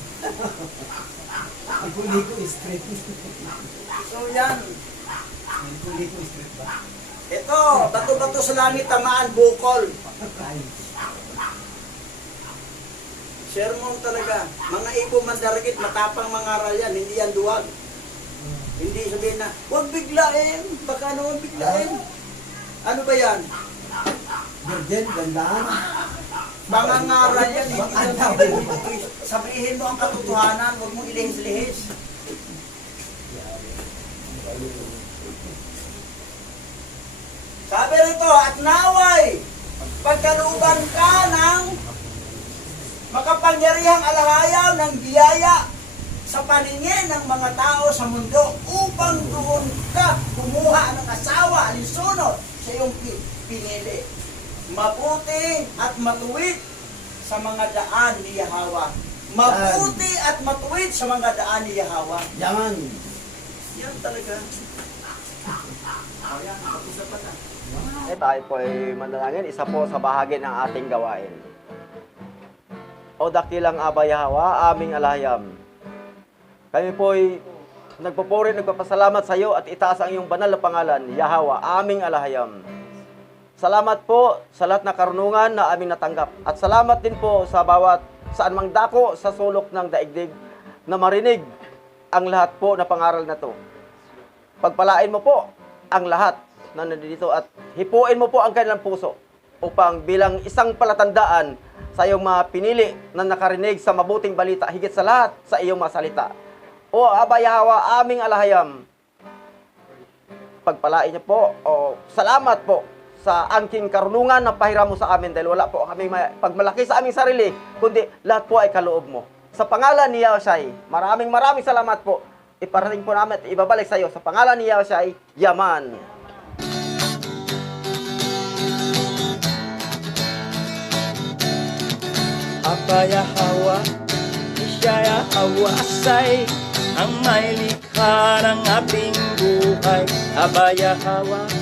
Liko street. So yan. Liko street ba? Ito, bato-bato sa langit, tamaan, bukol. Ay. Sermon talaga. Mga ibo mandarigit, matapang mangaral yan, hindi yan duwag. Hindi sabihin na, huwag biglain. Baka naman biglain. Ano ba yan? Virgin, gandahan. Mangangaral yan, hindi sabihin. Sabihin mo ang katotohanan, huwag mong ilihis-lihis. Sabi rito, at naway, pagkalooban ka ng makapangyarihang alahayam ng biyaya sa paningin ng mga tao sa mundo upang doon ka kumuha ng asawa, alinsunod sa iyong pinili. Mabuti at matuwid sa mga daan ni Yahweh. Mabuti at matuwid sa mga daan ni Yahweh. Yaman. Yan talaga. Ayan, pag-usapan na. Tayo po ay manalangin, isa po sa bahagi ng ating gawain. O dakilang Aba Yahweh, aming alahayam. Kami po ay nagpupuri, nagpapasalamat sa iyo at itaas ang iyong banal na pangalan, Yahweh, aming alahayam. Salamat po sa lahat na karunungan na aming natanggap. At salamat din po sa bawat saan mang dako sa sulok ng daigdig na marinig ang lahat po na pangaral na to. Pagpalain mo po ang lahat na nandito at hipuin mo po ang kanilang puso upang bilang isang palatandaan sa iyong mga pinili na nakarinig sa mabuting balita higit sa lahat sa iyong mga salita. O Aba Yahweh, aming alahayam, pagpalain niyo po o salamat po sa angking karunungan na pahiram mo sa amin dahil wala po kami pagmalaki sa aming sarili, kundi lahat po ay kaloob mo. Sa pangalan ni Yahushai, maraming salamat po. Iparating po namin at ibabalik sa iyo sa pangalan ni Yahushai, Yaman. Aba Yahweh, siya Yahweh asay, ang may likha ng ating buhay. Aba Yahweh.